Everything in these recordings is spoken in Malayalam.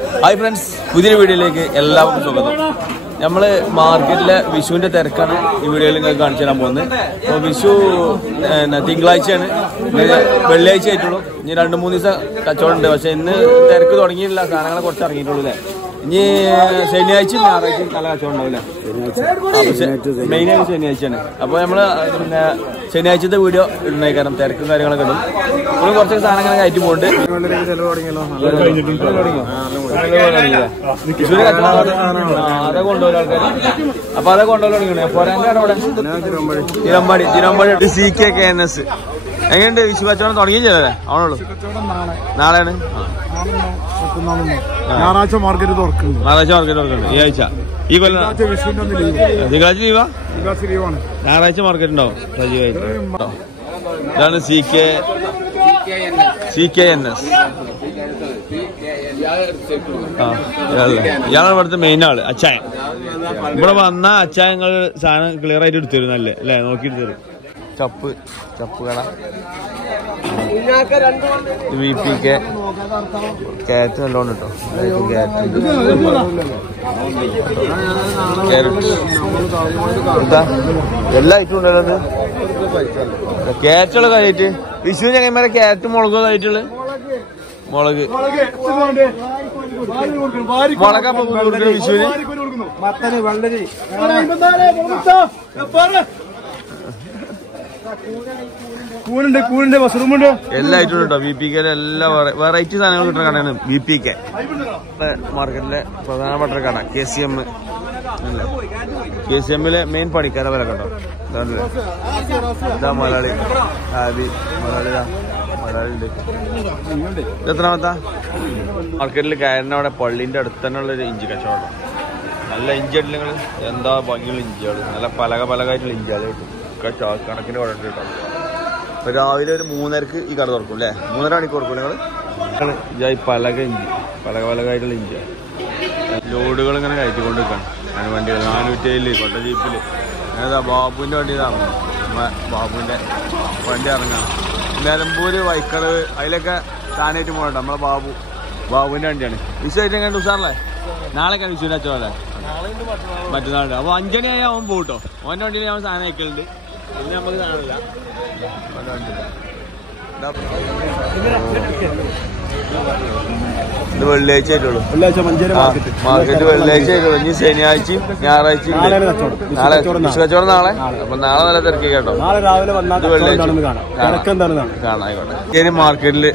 ഹായ് ഫ്രണ്ട്സ്, പുതിയൊരു വീഡിയോയിലേക്ക് എല്ലാവർക്കും സ്വാഗതം. നമ്മൾ മാർക്കറ്റിലെ വിഷുവിന്റെ തിരക്കാണ് ഈ വീഡിയോയിൽ നിങ്ങൾക്ക് കാണിച്ചു തരാൻ പോകുന്നത്. അപ്പോൾ വിഷു തിങ്കളാഴ്ചയാണ്, വെള്ളിയാഴ്ച ആയിട്ടുള്ളൂ. ഇനി 2-3 ദിവസം കച്ചവടം ഉണ്ട്. പക്ഷെ ഇന്ന് തിരക്ക് തുടങ്ങിയിട്ടില്ല, സാധനങ്ങളെ കുറച്ച് ഇറങ്ങിയിട്ടുള്ളൂ അല്ലേ. ഇനി ശനിയാഴ്ചയും ഞായറാഴ്ചയും നല്ല കച്ചവടം ഉണ്ടാവില്ലേ. മെയിനായിട്ട് ശനിയാഴ്ചയാണ്. അപ്പോൾ നമ്മൾ ശനിയാഴ്ചത്തെ വീഡിയോ ഇടുന്നേ, കാരണം തിരക്കും കാര്യങ്ങളൊക്കെ ഇടും. ഇപ്പോൾ കുറച്ച് സാധനങ്ങൾ കയറ്റി പോകുന്നുണ്ട്. അതൊക്കെ കൊണ്ടുപോകും ആൾക്കാർ. അപ്പൊ അതൊക്കെ കൊണ്ടുപോകാൻ തുടങ്ങിയാണ്. പോരാൻ്റെ തിരുവമ്പാടി CKKNS എങ്ങനെയുണ്ട്? വിഷു കച്ചവടം തുടങ്ങിയും ചെയ്തല്ലേ? ആണോളൂ. നാളെയാണ് ഞായറാഴ്ച മാർക്കറ്റ് തുറക്കുന്നുണ്ട്. ഈ ആഴ്ച ഈ കൊല്ലം തിങ്കളാഴ്ച ലീവാ, ഞായറാഴ്ച മാർക്കറ്റ് ഉണ്ടാവും സജീവായിട്ട്. ഇതാണ് CKNS. ഇയാളാണ് ഇവിടുത്തെ മെയിൻ ആള്. അച്ചായൻ ഇവിടെ വന്ന അച്ചായങ്ങൾ സാധനം ക്ലിയർ ആയിട്ട് എടുത്തു തരും. നല്ല അല്ലേ, നോക്കി എടുത്തു തരും. ചപ്പ് കട, VPK ക്യാരറ്റ് നല്ലോണം കേട്ടോ. ക്യാരറ്റ് എല്ലാ ഐറ്റം ഉണ്ടല്ലോ. ക്യാരറ്റുള്ള കാര്യമായിട്ട് വിഷു ചങ്ങന്മാരെ ക്യാരറ്റ് മുളകോ ആയിട്ടുള്ള മുളക് വിഷുവിന് എല്ലാ ഐറ്റം ഉണ്ടോ. VPK എല്ലാ വെറൈറ്റി സാധനങ്ങൾ കിട്ടുന്ന കടയാണ് VPK. മാർക്കറ്റിലെ പ്രധാനപ്പെട്ട കട KCM. KCMലെ മെയിൻ പണിക്കാരെ വില കേട്ടോ. ഇതാ മലയാളി ഉണ്ട്. എത്രാമത്താ മാർക്കറ്റിൽ കയറിന് അവിടെ പള്ളിന്റെ അടുത്ത് തന്നെ ഉള്ളൊരു ഇഞ്ചി കച്ചവടം. നല്ല ഇഞ്ചി അടിലങ്ങൾ, എന്താ ഭംഗിയുള്ള ഇഞ്ചികൾ, നല്ല പലകായിട്ടുള്ള ഇഞ്ചികൾ കിട്ടും. കണക്കിന് കുഴപ്പം കിട്ടും. അപ്പൊ രാവിലെ ഒരു 3:30 ഈ കട തുറക്കും അല്ലേ. 3:30 മണിക്ക് കൊടുക്കും നിങ്ങൾ. പലകായിട്ടുള്ള ഇഞ്ചി ലോഡുകൾ ഇങ്ങനെ കയറ്റിക്കൊണ്ട് നിൽക്കണം. അങ്ങനെ വണ്ടികൾ 407 കൊട്ട ജീപ്പിൽ ഏതാ ബാബുവിന്റെ വണ്ടി ഇറങ്ങണം. ബാബുവിന്റെ വണ്ടി ഇറങ്ങണം. നിലമ്പൂര് വൈക്കടവ് അതിലൊക്കെ താനായിട്ട് പോകണ്ട. നമ്മളെ ബാബുവിന്റെ വണ്ടിയാണ്. വിഷുവായിട്ട് എങ്ങനെ ഉഷാറല്ലേ? നാളെയൊക്കെയാണ് വിഷുവിന്റെ അച്ചോളല്ലേ, മറ്റന്നാളുണ്ട്. അപ്പൊ 5 മണിയായി അവൻ പോട്ടോ. അവന്റെ വണ്ടിയിൽ ഞാൻ സാധനം അയക്കലുണ്ട്. പിന്നെ നമുക്ക് സാധനമില്ല. ഇത് വെള്ളിയാഴ്ച ആയിട്ടുള്ളൂ. മാർക്കറ്റ് വെള്ളിയാഴ്ച ആയിട്ടുള്ളൂ. ഇനി ശനിയാഴ്ചയും ഞായറാഴ്ചയും നാളെ വിഷു കച്ചവടം. നാളെ അപ്പൊ നാളെ നല്ല തിരക്കി കേട്ടോ. കാണായിക്കോട്ടെ. മാർക്കറ്റില്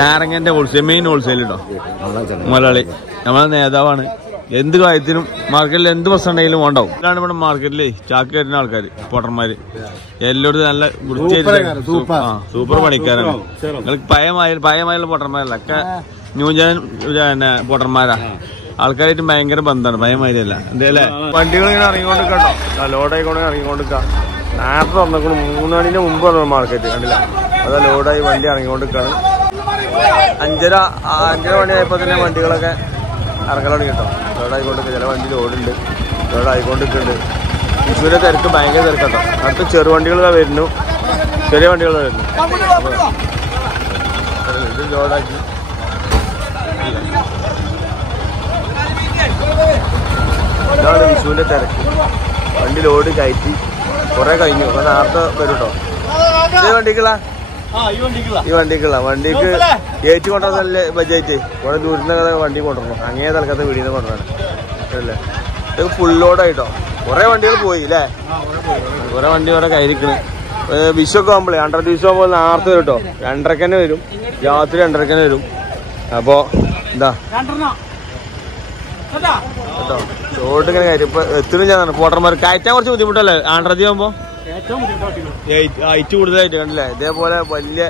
നാരങ്ങന്റെ ഹോൾസെയിൽ, മെയിൻ ഹോൾസെയിൽ കേട്ടോ. മലയാളി നമ്മളെ നേതാവാണ്. എന്ത് കാര്യത്തിനും മാർക്കറ്റിൽ എന്ത് പ്രശ്നം ഉണ്ടെങ്കിലും ഉണ്ടാവും. ഇതാണ് ഇവിടെ മാർക്കറ്റില് ചാക്ക് കയറ്റുന്ന ആൾക്കാർ, പൊട്ടന്മാര്. എല്ലായിടത്തും നല്ല സൂപ്പർ പണിക്കാരാണ്. നിങ്ങൾക്ക് പയമായുള്ള പൊട്ടന്മാരല്ല, ഒക്കെ ന്യൂജൻ പൊട്ടന്മാരാ. ആൾക്കാരായിട്ട് ഭയങ്കര ബന്ധമാണ്, പയമാരിയല്ല. എന്തല്ലേ വണ്ടികൾ ഇങ്ങനെ ഇറങ്ങിക്കൊണ്ടിരിക്കട്ടോ. ലോഡായിക്കൊണ്ട് ഇറങ്ങിക്കൊണ്ടിരിക്കാം. നേരത്തെ തുറന്നിക്കണം. 3 മണിന്റെ മുമ്പ് പറഞ്ഞു മാർക്കറ്റ്, കണ്ടില്ല. അതാ ലോഡായി വണ്ടി ഇറങ്ങിക്കൊണ്ടിരിക്കാണ്. 5:30 മണിയായപ്പോ തന്നെ വണ്ടികളൊക്കെ ഇറങ്ങൽ തുടങ്ങി കേട്ടോ. ലോഡായിക്കൊണ്ടിരിക്കുക. ചില വണ്ടി ലോഡുണ്ട്, ലോഡായിക്കൊണ്ടിരിക്കുന്നുണ്ട്. വിഷുവിന്റെ തിരക്ക് ഭയങ്കര തിരക്കട്ടോ. അടുത്ത് ചെറുവണ്ടികൾ വരുന്നു, ചെറിയ വണ്ടികൾ വരുന്നു. ഇത് ലോഡാക്കി ഇതാണ് വിഷുവിന്റെ തിരക്ക്. വണ്ടി ലോഡ് കയറ്റി കുറെ കഴിഞ്ഞു. അപ്പൊ നേരത്തെ വരും കേട്ടോ. ഈ വണ്ടിക്കുള്ള വണ്ടിക്ക് കയറ്റി കൊണ്ടുവന്നല്ലേ ബജാറ്റ്. കുറെ ദൂരത്തുനിന്ന് വണ്ടി കൊണ്ടുവരണം. അങ്ങേ തലക്കത്തെ വീടിൽ നിന്ന് കൊണ്ടുവരണം അല്ലേ. ഇത് ഫുൾ ലോഡായിട്ടോ. കുറെ വണ്ടികൾ പോയി അല്ലേ. കുറെ വണ്ടി കുറെ കയറിക്കണ്. വിഷുവൊക്കെ ആകുമ്പോഴേ 100 ദിവസം ആകുമ്പോൾ നേരത്തെ വരും കേട്ടോ. 2:30 തന്നെ വരും, രാത്രി 2:30 വരും. അപ്പൊ എന്താ കേട്ടോ, ലോഡ് ഇങ്ങനെ കയറ്റി ഇപ്പൊ എത്തുന്നില്ല. പോട്ടർമാർ കയറ്റാൻ കുറച്ച് ബുദ്ധിമുട്ടല്ലേ 100 ആകുമ്പോ. ഹൈറ്റ് കൂടുതലായിട്ട് കണ്ടില്ലേ. ഇതേപോലെ വലിയ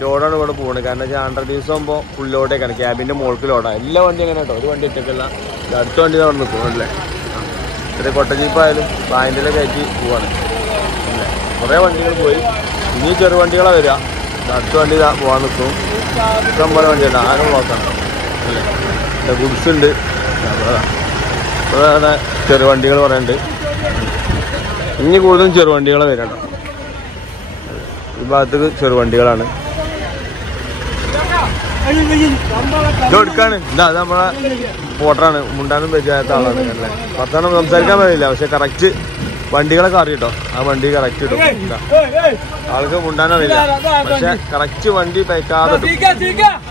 ലോഡാണ് ഇവിടെ പോകുന്നത്. കാരണം വെച്ചാൽ 100 ദിവസം ആകുമ്പോൾ ഫുൾ ലോഡേക്കാണ്. ക്യാബിന്റെ മുകൾക്ക് ലോഡാണ്. എല്ലാ വണ്ടി അങ്ങനെ കേട്ടോ. ഒരു വണ്ടി ഒറ്റക്കല്ല, അടുത്ത വണ്ടി അവിടെ നിൽക്കും അല്ലേ. ഇത്ര കൊട്ട ജീപ്പായാലും ബാൻഡിലെ കയറ്റി പോവാണ് അല്ലേ. കുറേ വണ്ടികൾ പോയി. ഇനി ചെറുവണ്ടികളാണ് വരിക. അടുത്ത വണ്ടി പോകാൻ നിൽക്കും. ഇഷ്ടം പോലെ വണ്ടിയുണ്ട്. ആരും നോക്കണം അല്ലേ. ഗുഡ്സ് ഉണ്ട്. അപ്പോൾ ചെറുവണ്ടികൾ പറയുന്നുണ്ട്. ഇനി കൂടുതലും ചെറുവണ്ടികളെ വരണം. ഈ ഭാഗത്തേക്ക് ചെറുവണ്ടികളാണ്. ഇതെടുക്കാണ് ഇതാ അത് നമ്മളെ പോട്ടറാണ് മുണ്ടാനും പറ്റാത്ത ആളാണ് അല്ലേ വർത്താനം സംസാരിക്കാൻ പറ്റില്ല പക്ഷെ കറക്റ്റ് വണ്ടികളൊക്കെ അറിയട്ടോ ആ വണ്ടി കറക്റ്റ് ഇടും ആൾക്ക് മുണ്ടാനറിയില്ല പക്ഷെ കറക്റ്റ് വണ്ടി പറ്റാതെ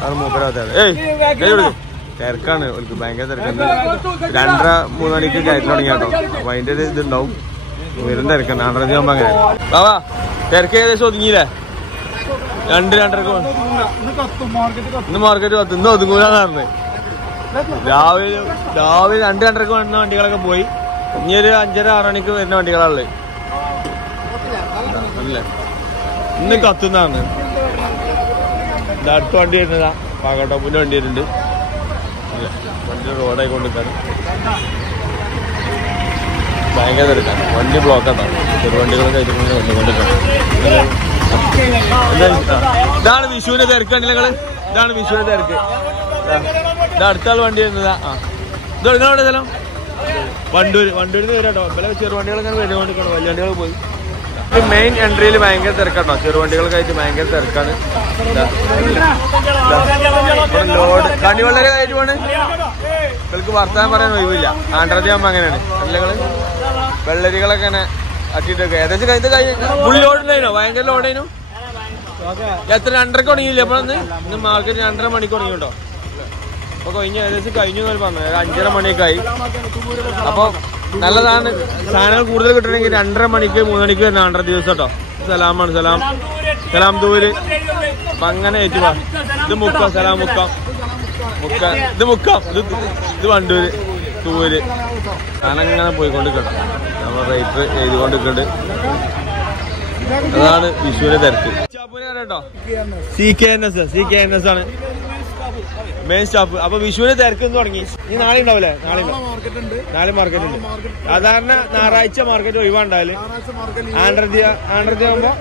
അത് മൂപ്പരാത്താണ് തിരക്കാണ് അവർക്ക് ഭയങ്കര തിരക്കാണ് 2:30-3 മണിക്ക് കയറ്റി തുടങ്ങി കേട്ടോ അപ്പൊ അതിന്റെ ഒരു ഇതുണ്ടാവും വരും തിരക്കാണ് 2:30 ആകുമ്പോ അങ്ങനെ ബാബാ തിരക്ക് ഏകദേശം ഒതുങ്ങിയില്ലേ 2-2:30 ഇന്ന് മാർക്കറ്റ് 10 ഇന്ന് ഒതുങ്ങൂലെന്ന് പറഞ്ഞത് രാവിലെ 2-2:30 വന്ന വണ്ടികളൊക്കെ പോയി ഇനി ഒരു 5:30-6 മണിക്ക് വരുന്ന വണ്ടികളാണുള്ളത് അല്ലേ ഇന്ന് കത്തുന്നതാണ് അടുത്ത വണ്ടി വരുന്നതാ പാകട്ടോപ്പിന്റെ വണ്ടി വരുന്നുണ്ട് അല്ലേ വണ്ടി റോഡായി കൊണ്ടിരിക്കാണ് ഭയങ്കര തിരക്കാണ് വണ്ടി ബ്ലോക്കാണ് ചെറുവണ്ടികളൊക്കെ ആയിട്ട് വണ്ടി കൊണ്ടിരിക്കാണ് ഇതാണ് വിഷുവിന്റെ തിരക്ക് കണ്ടില്ല ഇതാണ് വിഷുവിന്റെ തിരക്ക് ഇത് അടുത്താൾ വണ്ടി വരുന്നതാ ആ ഇത് എവിടെ സ്ഥലം വണ്ടൂര് വരാട്ടോ പല ചെറുവണ്ടികളൊക്കെ വരുകൊണ്ടിരിക്കണം വലിയ വണ്ടികൾ പോയി മെയിൻ എൻട്രിയിൽ ഭയങ്കര തിരക്കാട്ടോ ചെറുവണ്ടികൾക്കായിട്ട് ഭയങ്കര തിരക്കാണ് ലോഡ് കണിവെള്ളരെ കയറ്റി പോണ് ഇവർക്ക് വർത്താനം പറയാൻ ഒഴിവില്ല 2:30 ആകുമ്പോ അങ്ങനെയാണ് അല്ലകള് വെള്ളരികളൊക്കെ ഇങ്ങനെ അട്ടിട്ടൊക്കെ ഏകദേശം ഇത് ഫുൾ ലോഡിനായിനോ ഭയങ്കര ലോഡായിനോ എത്ര 2:30 തുടങ്ങിയില്ലേ അപ്പൊ ഇന്ന് മാർക്കറ്റ് 2:30 മണിക്ക് തുടങ്ങിട്ടോ അപ്പൊ ഏകദേശം കഴിഞ്ഞു എന്ന് പറഞ്ഞു 5:30 മണിയൊക്കെ ആയി അപ്പൊ നല്ലതാണ് സാധനങ്ങൾ കൂടുതൽ കിട്ടണമെങ്കിൽ 2:30 മണിക്ക് 3 മണിക്ക് വരുന്ന 2:30 ദിവസം കേട്ടോ സലാമാണ് സലാം തൂര് അപ്പൊ അങ്ങനെ ഏറ്റുവാ ഇത് മുക്കാം സലാം മുക്കാം ഇത് വണ്ടൂര് തൂര് അങ്ങനെ പോയിക്കൊണ്ടിരിക്കട്ടോ നമ്മൾ റേറ്റ് എഴുതിക്കൊണ്ടിരിക്കുന്നുണ്ട് അതാണ് വിഷുവിന്റെ തിരക്ക് കേട്ടോ CKNS ആണ് മെയിൻ സ്റ്റാഫ് അപ്പൊ വിഷുവിന് തിരക്ക് തുടങ്ങി ഇനി നാളെ ഉണ്ടാവില്ലേ നാളെ മാർക്കറ്റ് ഉണ്ട് സാധാരണ ഞായറാഴ്ച മാർക്കറ്റ് ഒഴിവാണ്ടാല് ആകുമ്പോ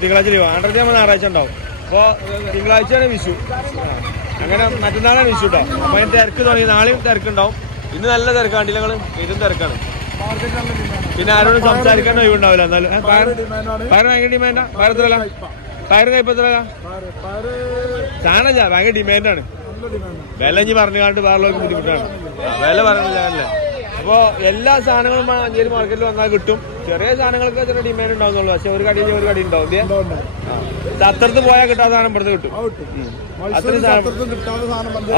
തിങ്കളാഴ്ച ലീവ് 2:30 ആകുമ്പോ ഞായറാഴ്ച ഉണ്ടാവും അപ്പൊ തിങ്കളാഴ്ചയാണ് വിഷു അങ്ങനെ മറ്റന്നാളാണ് വിഷു കേട്ടോ അപ്പൊ അതിന് തിരക്ക് തുടങ്ങി നാളെയും തിരക്കുണ്ടാവും ഇന്ന് നല്ല തിരക്കാണ് നിങ്ങള് ഇതും തിരക്കാണ് പിന്നെ ആരോടും സംസാരിക്കാൻ ഒഴിവുണ്ടാവില്ല എന്നാലും പയർ ഭയങ്കര ഡിമാൻഡാ പയറത്രല്ല പയർ കയ്പത്രല്ല സാധനം ഭയങ്കര ഡിമാൻഡാണ് വില ഇനി പറഞ്ഞുകൊണ്ട് വേറെ ബുദ്ധിമുട്ടാണ് വില പറയുന്നില്ല അപ്പൊ എല്ലാ സാധനങ്ങളും മഞ്ചേരി മാർക്കറ്റിൽ വന്നാൽ കിട്ടും ചെറിയ സാധനങ്ങൾക്ക് അത്ര ഡിമാൻഡ് ഉണ്ടാവുന്നുള്ളൂ പക്ഷെ ഒരു കടി ഉണ്ടാവും അത്രത്ത് പോയാൽ കിട്ടാത്ത സാധനം ഇവിടുത്തെ കിട്ടും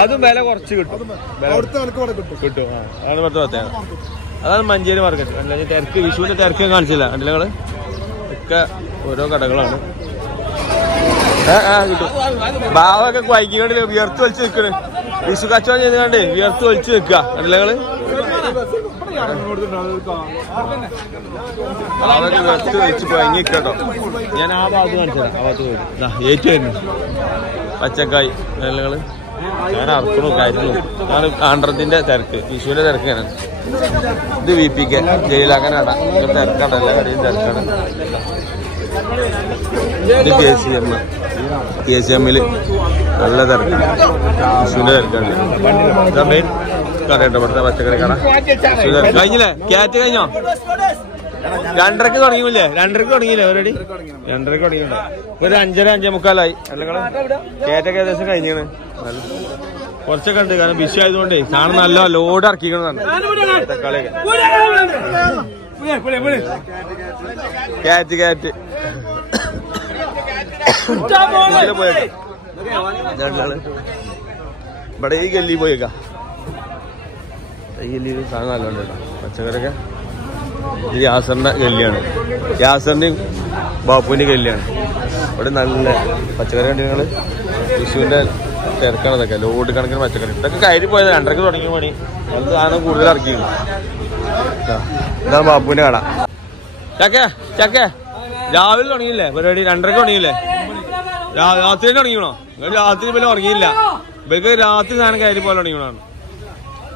അതും വില കുറച്ച് കിട്ടും കിട്ടും അതാണ് ഇവിടുത്തെ പ്രത്യേകത അതാണ് മഞ്ചേരി മാർക്കറ്റ് അല്ലെങ്കിൽ തിരക്ക് വിഷുവിന്റെ തിരക്ക് കാണിച്ചില്ല കണ്ടില്ല ഒക്കെ ഓരോ കടകളാണ് കിട്ടും ഭാവമൊക്കെ വൈകിക്കൊണ്ട് വിയർത്ത് വലിച്ച് നിൽക്കണ് വിഷു കച്ചവടം ചെയ്തുകൊണ്ട് വിയർത്ത് വലിച്ച് നിൽക്കുക കണ്ടില്ല ഭാവമൊക്കെ വിയർത്ത് വലിച്ച് വൈകി നിൽക്കട്ടോ ഞാൻ ആ ഭാഗത്ത് കാണിച്ചതാ ആ ഭാഗത്ത് പോയി ഏറ്റുമായിരുന്നു പച്ചക്കായ് കണ്ടില്ല ഞാൻ അറക്കണു കാര്യങ്ങളും അതാണ് ആണ്ട്രത്തിന്റെ തിരക്ക് വിഷുവിന്റെ തിരക്കാണ് ഇത് VPK ജയിലാക്കാനാണ് തിരക്കാണ് എല്ലാ കടയും തിരക്കാണ് ഇത് KCM നല്ല തിരക്കാണ് വിഷുവിന്റെ തിരക്കാണ് മെയിൻ കടയുണ്ടോ ഇവിടുത്തെ പച്ചക്കറി കട കഴിഞ്ഞില്ലേ ക്യാറ്റ് കഴിഞ്ഞോ 2:30 തുടങ്ങിയില്ലേ 2:30 തുടങ്ങിയില്ലേ ഓൾറെഡി 2:30 തുടങ്ങിയിട്ടുണ്ട് ഒരു 5:30-5:45 അല്ലെങ്കിൽ ക്യാറ്റൊക്കെ ഏകദേശം കഴിഞ്ഞാണ് കുറച്ചൊക്കെ ഉണ്ട് കാരണം വിഷു ആയതുകൊണ്ടേ സാധനം നല്ല ലോഡ് ഇറക്കിക്കണതാണ് തക്കാളിയൊക്കെ ക്യാറ്റ് പോയേക്കാം ഇവിടെ ഈ ഗല്ലി പോയേക്കാം ഈ ഗല്ലിയിൽ സാധനം നല്ലോണ്ട് കേട്ടോ പച്ചക്കറിയൊക്കെ ഇത് യാസറിന്റെ ഗല്ലിയാണ് യാസറിന്റെയും ബാപ്പുവിന്റെ ഗല്ലിയാണ് ഇവിടെ നല്ല പച്ചക്കറി കണ്ടിങ്ങള് വിഷുവിന്റെ തിരക്കാണ് ഇതൊക്കെ ലോഡ് കണക്കിന് പച്ചക്കറി ഇതൊക്കെ കയറി പോയത് 2:30 തുടങ്ങിയ പണി അത് സാധനം കൂടുതൽ ഇറക്കിയിരുന്നു ഇതാണ് ബാപ്പുവിന്റെ കട ചക്കേ രാവിലെ തുടങ്ങിയില്ലേ പരിപാടി 2:30 തുടങ്ങിയില്ലേ രാത്രി തുടങ്ങിക്കണോ രാത്രി ഇവര് ഉറങ്ങിയില്ല ഇവർക്ക് രാത്രി സാധനം കയറി പോലെ തുടങ്ങിക്കണാണ്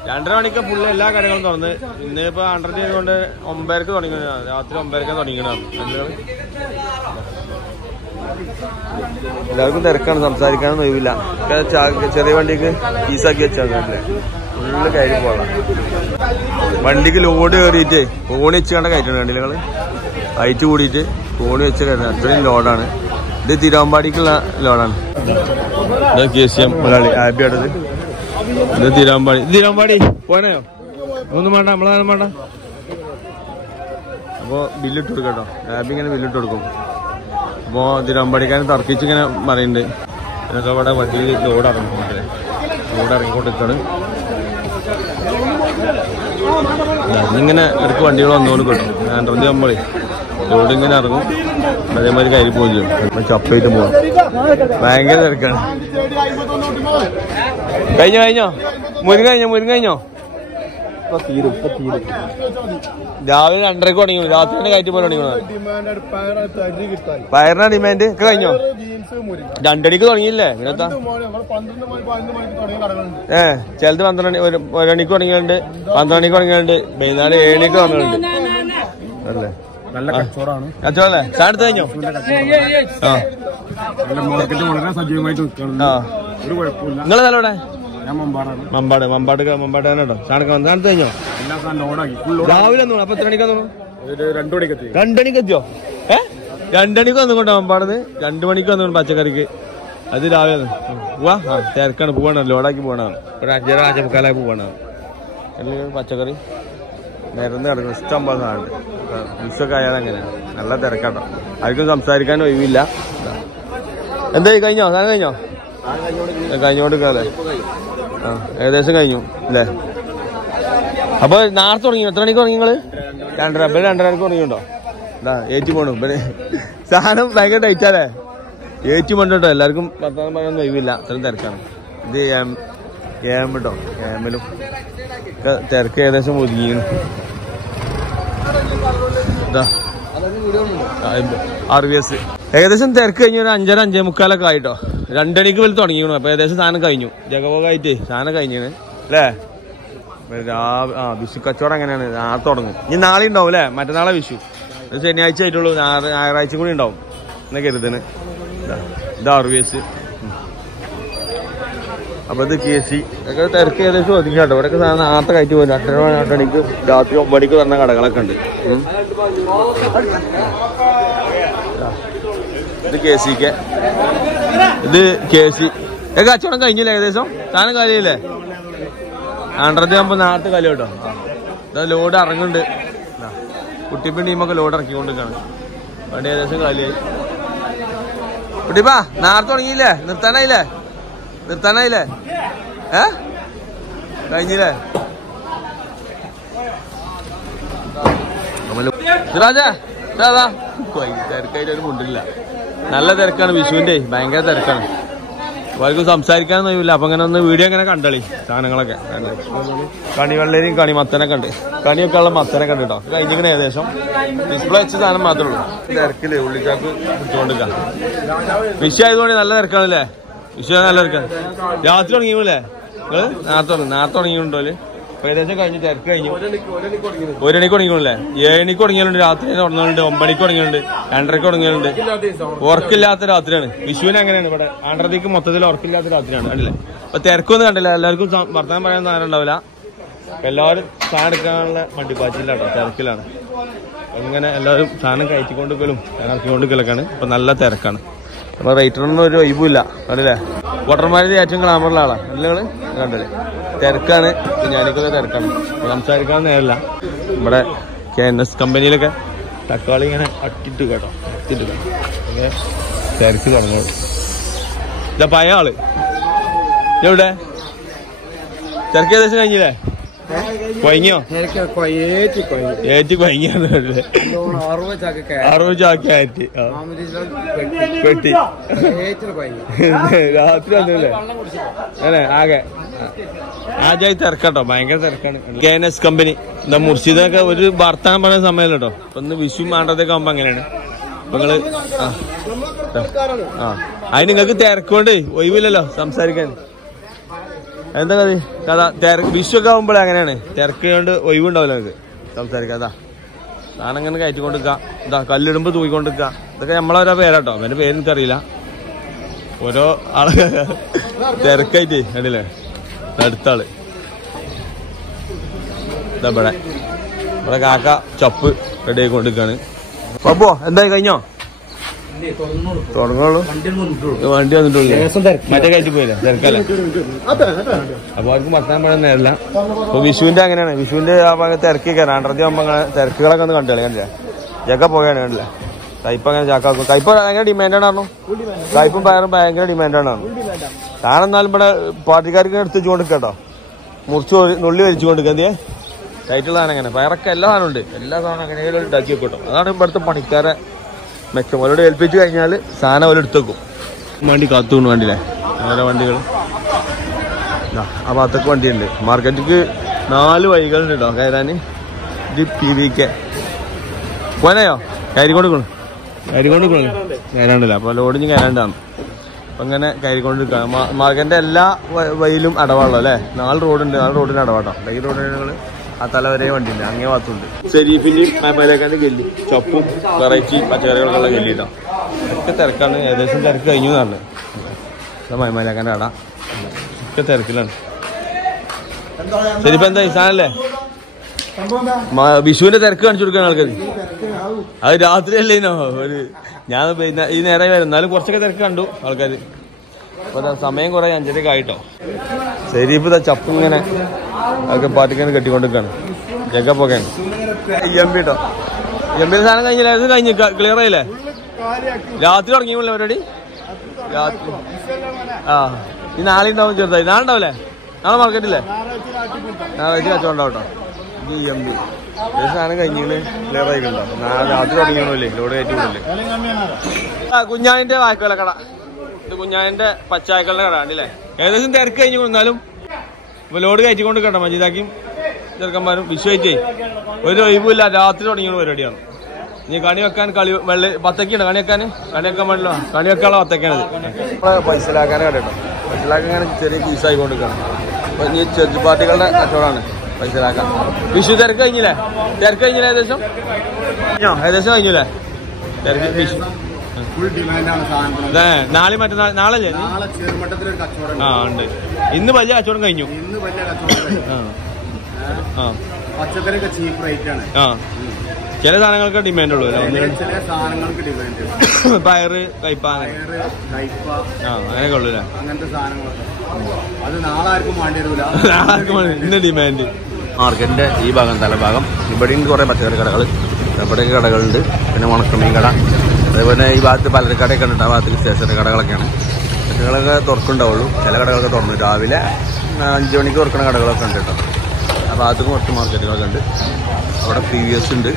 2:30 മണിക്ക് ഫുള്ള് എല്ലാ കടകളും തുറന്ന് ഇന്നിപ്പോ 100 ചെയ്തുകൊണ്ട് 9:00 തുടങ്ങി രാത്രി 9:00 തുടങ്ങിക്കണാണ് എല്ലാവർക്കും തിരക്കാണ് സംസാരിക്കാനൊന്നും ഒഴിവില്ല ചെറിയ വണ്ടിക്ക് പീസാക്കി വെച്ചാൽ ഫുള്ള് കയറി പോകാം വണ്ടിക്ക് ലോഡ് കയറിയിട്ട് ഫോൺ വെച്ച് കണ്ട കയറ്റുണ്ട് വണ്ടികള് ഹൈറ്റ് കൂടിയിട്ട് ഫോൺ വെച്ച് കയറുന്നത് അത്രയും ലോഡാണ് ഇത് തിരുവമ്പാടിക്കുള്ള ലോഡാണ് KCM മലയാളി ആബിയാടത്. ഇത് തിരുവമ്പാടി പോനായോ ഒന്നും വേണ്ട നമ്മളാരും വേണ്ട. അപ്പോൾ ബില്ലിട്ട് കൊടുക്കാം കേട്ടോ. ആബി ഇങ്ങനെ ബില്ലിട്ട് കൊടുക്കും. അപ്പോൾ തിരുവമ്പാടിക്കാരൻ തർക്കിച്ച് ഇങ്ങനെ പറയുന്നുണ്ട്. എന്നൊക്കെ ഇവിടെ വണ്ടിയിൽ ലോഡ് ഇറങ്ങിക്കൊണ്ടിരിക്കുകയാണ്. ഇങ്ങനെ ഇടയ്ക്ക് വണ്ടികൾ വന്നുകൊണ്ട് കിട്ടും. ആൻഡ്രോയിഡ് ആകുമ്പോഴേ ലോഡ് ഇങ്ങനെ ഇറങ്ങും. അതേമാതിരി കയറി പോവുകയും ചെയ്യും. ചപ്പയിട്ട് പോവാം. ഭയങ്കര തിരക്കാണ്. കഴിഞ്ഞോ മുരിങ്ങ കഴിഞ്ഞോ? തീരും. രാവിലെ 2:30 തുടങ്ങി. രാത്രി കയറ്റി പോലെ തുടങ്ങി. പയറിന ഡിമാൻഡ് ഒക്കെ കഴിഞ്ഞോ? 2 മണിക്ക് തുടങ്ങിയില്ലേ? പിന്നെത്താ ചിലത് 12 മണി 1 മണിക്ക് തുടങ്ങിയുണ്ട്, 12 മണിക്ക് തുടങ്ങിയുണ്ട്, വൈകുന്നേരം 7 മണിക്ക് തുടങ്ങുന്നുണ്ട്. അല്ലേ നല്ല കച്ചവടമാണ്. കച്ചവടല്ലേ? സാധനത്ത് കഴിഞ്ഞോ? നിങ്ങളെ സ്ഥലം മമ്പാട് കേട്ടോ. സാധനത്ത് കഴിഞ്ഞോ? രാവിലെ ഒന്നും അപ്പൊ എത്ര മണിക്കാ തോന്നുന്നു? 2 മണിക്ക് എത്തിയോ? 2 മണിക്ക് വന്നുകൊണ്ടോ മമ്പാടത്? 2 മണിക്ക് വന്നുകൊണ്ട് പച്ചക്കറിക്ക്. അത് രാവിലെ പോവാ. തിരക്കാണ്. പോവാണ്, ലോഡാക്കി പോകണതാണ്. ഒരു 5:30 5:45 പോവാണ്. പച്ചക്കറി നിരന്ന് കിടക്കണം. ഇഷ്ടം പോലെ സാധനം. വിഷൊക്കെ ആയാലും അങ്ങനെയാണ്. നല്ല തിരക്കാട്ടോ. ആർക്കും സംസാരിക്കാനും ഒഴിവില്ല. എന്തായി കഴിഞ്ഞോ? സാധനം കഴിഞ്ഞോ? കഴിഞ്ഞോണ്ടിരിക്കല്ലേ? ഏകദേശം കഴിഞ്ഞു അല്ലേ? അപ്പൊ നേരത്തെ തുടങ്ങി. എത്ര മണിക്ക് തുടങ്ങി നിങ്ങള്? 2:30. 2:30 തുടങ്ങിയുണ്ടോ? ഏറ്റി പോണു. പിന്നെ സാധനം ഭയങ്കര ടൈറ്റാല്ലേ? ഏറ്റി പോണ്ടോ. എല്ലാവർക്കും വർത്തമാനം പറയാനൊന്നും ഒഴിവില്ല. അത്രയും തിരക്കാണ്. ഇത് കേട്ടോ. കേമലും തിരക്ക് ഏകദേശം ഒതുങ്ങിയാണ്. RVS ഏകദേശം തിരക്ക് കഴിഞ്ഞു. ഒരു 5:30 5:45 ആയിട്ടോ. 2 മണിക്ക് വലിയ തുടങ്ങിയിരുന്നു. അപ്പൊ ഏകദേശം സാധനം കഴിഞ്ഞു. ജഗപോകായിട്ട് സാധനം കഴിഞ്ഞാണ് അല്ലേ? വിഷു കച്ചവടം അങ്ങനെയാണ്. നാളെ തുടങ്ങും. ഇനി നാളെ ഉണ്ടാവും അല്ലേ? മറ്റന്നാളെ വിഷു. ശനിയാഴ്ച ആയിട്ടുള്ളൂ. ഞായറാഴ്ച കൂടി ഉണ്ടാവും എന്ന് കരുതണ്. ഇത് RVS. അപ്പൊ ഇത് KC ഒക്കെ തിരക്ക് ഏകദേശം ഒതുങ്ങിയാട്ടോ. ഇവിടെയൊക്കെ സാധനം നേരത്തെ കയറ്റി പോലും 8 മണിക്ക് രാത്രി 9 മണിക്ക് പറഞ്ഞ കടകളൊക്കെ ഉണ്ട്. ഇത് KC കച്ചവടം കഴിഞ്ഞില്ലേ? ഏകദേശം സാധനം കാലിയല്ലേ? 100 ആകുമ്പോ നേരത്തെ കാലി കേട്ടോ. ലോഡ് ഇറങ്ങുന്നുണ്ട്. കുട്ടിപ്പിൻ ടീമൊക്കെ ലോഡ് ഇറക്കിക്കൊണ്ടിരിക്കാണ്. വണ്ടി ഏകദേശം കാലിയായി. കുട്ടിപ്പാ നേരത്തെ തുടങ്ങിയില്ലേ? നിർത്താനായില്ലേ? കഴിഞ്ഞില്ലേ? തിരക്കായിട്ട് മുണ്ടില്ല. നല്ല തിരക്കാണ്. വിഷുവിന്റെ ഭയങ്കര തിരക്കാണ്. അവർക്ക് സംസാരിക്കാനൊന്നും ഒന്നുമില്ല. അപ്പൊ അങ്ങനെ ഒന്ന് വീഡിയോ അങ്ങനെ കണ്ടളി. സാധനങ്ങളൊക്കെ കണിവെള്ളരിയും കണിമത്തനൊക്കെ ഉണ്ട്. കണിയൊക്കെ ഉള്ള മത്തനൊക്കെ ഉണ്ട് കേട്ടോ. കഴിഞ്ഞിങ്ങനെ ഏകദേശം ഡിസ്പ്ലേ വെച്ച സാധനം മാത്രമേ ഉള്ളൂ. തിരക്കില്ലേ? ഉള്ളിക്കാക്ക് പിടിച്ചോണ്ടിരിക്കാം. വിഷു ആയതുകൊണ്ട് നല്ല തിരക്കാണല്ലേ? വിഷു നല്ല തിരക്കാണ്. രാത്രി തുടങ്ങിയല്ലേ? നിങ്ങള് നേരത്തെ തുടങ്ങിയിട്ടുണ്ടോ? അപ്പൊ ഏകദേശം കഴിഞ്ഞു. തിരക്ക് കഴിഞ്ഞു. 1 മണിക്ക് തുടങ്ങിയല്ലേ? 7 മണിക്ക് തുടങ്ങിയാലുണ്ട്. രാത്രി തുടങ്ങുന്നുണ്ട്. 9 മണിക്ക് തുടങ്ങിയുണ്ട്. 2:30 തുടങ്ങിയുണ്ട്. ഉറക്കില്ലാത്ത രാത്രിയാണ്. വിഷുവിന് അങ്ങനെയാണ്. ഇവിടെ ആണ്ടറത്തേക്ക് മൊത്തത്തിൽ ഉറക്കില്ലാത്ത രാത്രിയാണ്. കണ്ടില്ലേ? അപ്പൊ തിരക്കൊന്നും കണ്ടില്ല. എല്ലാവർക്കും വർത്തമാനം പറയാൻ സാധനം ഉണ്ടാവില്ല. എല്ലാവരും സാധനം എടുക്കാനുള്ള വണ്ടിപ്പാച്ചിലാണ്. തിരക്കിലാണ്. അങ്ങനെ എല്ലാവരും സാധനം കയറ്റിക്കൊണ്ടിരിക്കലും ഇറക്കിക്കൊണ്ടിരിക്കലൊക്കെയാണ്. അപ്പൊ നല്ല തിരക്കാണ്. അപ്പൊ റേറ്ററൊന്നും ഒരു ഒഴിവില്ല. കണ്ടില്ലേ? വോട്ടർമാരുടെ ഏറ്റവും ഗ്ലാമറുള്ള ആളാണ്. എല്ലാവരും കണ്ടില്ലേ? തിരക്കാണ്. ഞാനിക്കൊക്കെ തിരക്കാണ്. സംസാരിക്കാൻ നേരല്ല. ഇവിടെ KNS കമ്പനിയിലൊക്കെ തക്കാളി ഇങ്ങനെ അട്ടിട്ട് കേട്ടോ. അങ്ങനെ തിരക്ക് തുടങ്ങും. ഇതാ പഴയ ആള്. എവിടെ? തിരക്ക് ഏകദേശം കഴിഞ്ഞില്ലേ? കൊയങ്ങിയോ? ഏറ്റി കൊയങ്ങിയാന്ന് 60 ചാക്ക് ആറ്റി പെട്ടി രാത്രി വന്നില്ലേ? അല്ലേ? ആകെ ആജായി തിരക്കാട്ടോ. ഭയങ്കര തിരക്കാണ്. KNS കമ്പനി എന്താ മുർഷിദൊക്കെ ഒരു വർത്താനം പറയുന്ന സമയമല്ല കേട്ടോ. അപ്പൊ ഇന്ന് വിഷു മാണ്ടത്തേക്ക് ആകുമ്പോ അങ്ങനെയാണ്. അപ്പൊ നിങ്ങള് അതിന് നിങ്ങൾക്ക് തിരക്കൊണ്ട് ഒഴിവില്ലല്ലോ സംസാരിക്കാൻ. എന്താ കഥ? വിഷു ഒക്കെ ആകുമ്പോഴേ അങ്ങനെയാണ്. തിരക്ക് കൊണ്ട് ഒഴിവുണ്ടാവില്ല നിങ്ങൾക്ക് സംസാരിക്കാം. അതാ സാധനം ഇങ്ങനെ കയറ്റിക്കൊണ്ടിരിക്കുക. ഇതാ കല്ലിടുമ്പോ തൂക്കിക്കൊണ്ടിരിക്കുക. ഇതൊക്കെ നമ്മളോരോ പേരാട്ടോ. അവന്റെ പേര് എനിക്കറിയില്ല. ഓരോ ആള് തിരക്കായിട്ട് കണ്ടില്ലേ? അടുത്താള് ഇതാ ഇവിടെ കാക്ക ചപ്പ് റെഡി ആയിക്കൊണ്ടിരിക്കാണ്. പപ്പോ എന്തായി കഴിഞ്ഞോ? തുടങ്ങുള്ളൂ. വണ്ടി വന്നിട്ടുള്ളൂ. മറ്റേ കഴിച്ചു പോയില്ല തിരക്കല്ല. അപ്പൊ അവർക്ക് മത്താൻ പഴം നേരില്ല. അപ്പൊ വിഷുവിന്റെ അങ്ങനെയാണ്. വിഷുവിന്റെ ആ ഭാഗത്ത് തിരക്കി കയറാം. രണ്ടരത്തി ആകുമ്പോ അങ്ങനെ തിരക്കുകളൊക്കെ ഒന്ന് കണ്ടില്ല. കണ്ടില്ല ജക്ക പോയാണ്. കണ്ടില്ല കയ്പ അങ്ങനെ ചാക്കാക്കും. കയ്പ ഭയങ്കര ഡിമാൻഡാണോ? കയ്പും പയറും ഭയങ്കര ഡിമാൻഡാണോ? താനെന്നാലും ഇവിടെ പാർട്ടിക്കാർക്ക് എടുത്ത് ചൂണ്ടിക്കട്ടോ. മുറിച്ച് നുള്ളി വലിച്ചു കൊണ്ടിരിക്കുക. എന്തിയെ ടൈറ്റുള്ള സാധനം അങ്ങനെ. പയറൊക്കെ എല്ലാ സാധനം ഉണ്ട്. എല്ലാ സാധനം അങ്ങനെയും ഉണ്ടാക്കി വെക്കട്ടോ. അതാണ് ഇവിടുത്തെ പണിക്കാരെ മെച്ചം. അവരോട് ഏൽപ്പിച്ചു കഴിഞ്ഞാൽ സാധനം അവർ എടുത്തേക്കും. വണ്ടി കാത്തുകൊണ്ട് വണ്ടിയില്ലേ ഓരോ വണ്ടികൾ. ആ ഭാഗത്തൊക്കെ വണ്ടിയുണ്ട്. മാർക്കറ്റിക്ക് 4 വഴികളുണ്ട് കേട്ടോ കയറാൻ. ഇത് PVK പോനായോ? കയറിക്കൊണ്ട് കയറാണ്ടില്ല. അപ്പോൾ ലോഡിഞ്ഞ് കയറാണ്ടാണ്. അപ്പം അങ്ങനെ കയറിക്കൊണ്ടിരിക്കുക. മാർക്കറ്റിൻ്റെ എല്ലാ വഴിയിലും അടവാണല്ലോ അല്ലേ? 4 റോഡുണ്ട്. 4 റോഡിന് അടവാട്ടോ. ഈ റോഡുകൾ ആ തലവരെ വണ്ടിയുണ്ട്. അങ്ങേ ഭാഗത്തുണ്ട്. ഷെരീഫിൻ്റെയും മേപ്പാലേക്കാൻ്റെ ഗല്ലി ചപ്പും വെറൈറ്റി പച്ചക്കറികൾക്കുള്ള ഗല്ലി ഇടാം. ഒക്കെ തിരക്കാണ്. ഏകദേശം തിരക്ക് കഴിഞ്ഞു എന്നാണ് മേപ്പാലേക്കാൻ്റെ അട. ഒക്കെ തിരക്കിലാണ്. ശരിപ്പം എന്താ ഈ സാധനല്ലേ? വിഷുവിന്റെ തിരക്ക് കാണിച്ചു കൊടുക്കാൻ ആൾക്കാർ. അത് രാത്രിയല്ലേനോ ഞാൻ ഈ നേരമായി വരും. എന്നാലും കുറച്ചൊക്കെ തിരക്ക് കണ്ടു ആൾക്കാർ. അപ്പൊ സമയം കുറെ 5:30 ആയിട്ടോ. ശരീഫ് ചപ്പ് ഇങ്ങനെ അതൊക്കെ പാട്ടിക്കാൻ കെട്ടിക്കൊണ്ടിരിക്കാണ്. ജഗപ്പൊക്കെയാണ്. EMP കേട്ടോ. EMP സാധനം കഴിഞ്ഞില്ല. ഇത് കഴിഞ്ഞ് ക്ലിയർ ആയില്ലേ? രാത്രി തുടങ്ങിയല്ലേ പരിപാടി? രാത്രി ഈ നാളെ ഉണ്ടാവും. ചെറുതായി നാളെ ഉണ്ടാവില്ലേ? നാളെ മാർക്കറ്റില്ലേ? ഞായറാഴ്ച കച്ചവടം ഉണ്ടാവും കേട്ടോ. EMP സാധനം കഴിഞ്ഞിട്ട് ക്ലിയർ ആയിക്കണ്ടോ? രാത്രി തുടങ്ങിയല്ലേ ലോഡ് കയറ്റില്ലേ? കുഞ്ഞാനിന്റെ വായ്പല കട. ഇത് കുഞ്ഞാനിന്റെ പച്ചായക്കളുടെ കട കണ്ടില്ലേ? ഏകദേശം തിരക്ക് കഴിഞ്ഞു. എന്നാലും ഇപ്പൊ ലോഡ് കയറ്റിക്കൊണ്ട് കേട്ടോ. മജീദാക്കും ചെറുക്കന്മാരും വിശ്വസിച്ചേ ഒരു ഒഴിവില്ല. രാത്രി തുടങ്ങിയ പരിപാടിയാണ്. ഇനി കണി വെക്കാൻ ബത്തക്കുണ്ട്. കണി വെക്കാൻ വേണ്ടില്ല. കണി വെക്കാനുള്ള ബത്തക്കാണിത്. പൈസലാക്കാനെ കടട്ടോ. പൈസലാക്കാൻ ഇങ്ങനെ ചെറിയ പീസായിക്കൊണ്ടിരിക്കണം. അപ്പൊ ഇനി ചെറു പാർട്ടികളുടെ കച്ചവടമാണ് പൈസലാക്കാൻ. വിഷു തിരക്ക് കഴിഞ്ഞില്ലേ? ഏകദേശം കഴിഞ്ഞില്ലേ തിരക്ക്? വിഷു നാളെ മറ്റന്നാൾ നാളല്ലേ? ഉണ്ട്. ഇന്ന് വലിയ കച്ചവടം കഴിഞ്ഞു. പച്ചക്കറിയൊക്കെ ചീപ്പ് റേറ്റ് ആണ്. ചില സാധനങ്ങൾക്ക് ഡിമാൻഡ് ഉള്ളൂ. പയറ് കയ്പ അങ്ങനെയൊക്കെ ഉള്ളൂ. അങ്ങനത്തെ സാധനങ്ങളൊക്കെ അത് നാളെ ആർക്കും വേണ്ടി വരില്ല. ഇന്ന് ഡിമാൻഡ്. മാർക്കറ്റിന്റെ ഈ ഭാഗം തലഭാഗം ഇവിടെയും കുറെ പച്ചക്കറി കടകൾ, ഇവിടെയൊക്കെ കടകളുണ്ട്. പിന്നെ ഉണക്കമീൻ കട, അതേപോലെ ഈ ഭാഗത്ത് പലചരക്കടയൊക്കെ ഉണ്ട്. ആ ഭാഗത്ത് സ്റ്റേഷനറി കടകളൊക്കെയാണ്. കടകളൊക്കെ തുറക്കുണ്ടാവുള്ളൂ. ചില കടകളൊക്കെ തുറന്നു. രാവിലെ 5 മണിക്ക് തുറക്കുന്ന കടകളൊക്കെ ഉണ്ട് കേട്ടോ. ആ ഭാഗത്തും കുറച്ച് മാർക്കറ്റുകളൊക്കെ ഉണ്ട്. അവിടെ PVS ഉണ്ട്.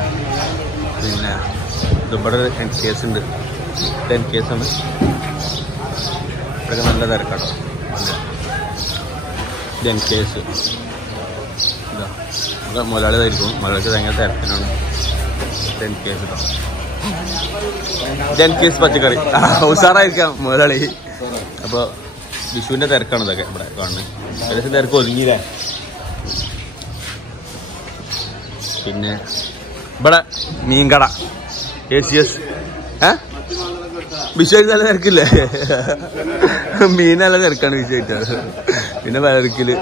പിന്നെ ഇവിടെ NKS ഉണ്ട്. 10KS ആണ്. ഇവിടെയൊക്കെ നല്ല തിരക്കാട്ടോ. NKS ഇതാ മുതലാളിതായിരിക്കും. മുതലാളിക്ക് ഭയങ്കര തിരക്കിനാണ്. 10KS കേട്ടോ. 10KS പച്ചക്കറി ഉഷാറായിരിക്കാം മുതലാളി. അപ്പോൾ വിഷുവിൻ്റെ തിരക്കാണ് ഇതൊക്കെ ഇവിടെ കാണുന്നത്. ഏകദേശം തിരക്ക് ഒതുങ്ങിയില്ലേ? പിന്നെ ഇവിടെ മീൻകട ACS. വിഷു നല്ല തിരക്കില്ലേ? മീൻ നല്ല തിരക്കാണ് വിഷു കഴിച്ചത്. പിന്നെ പലചരക്കില്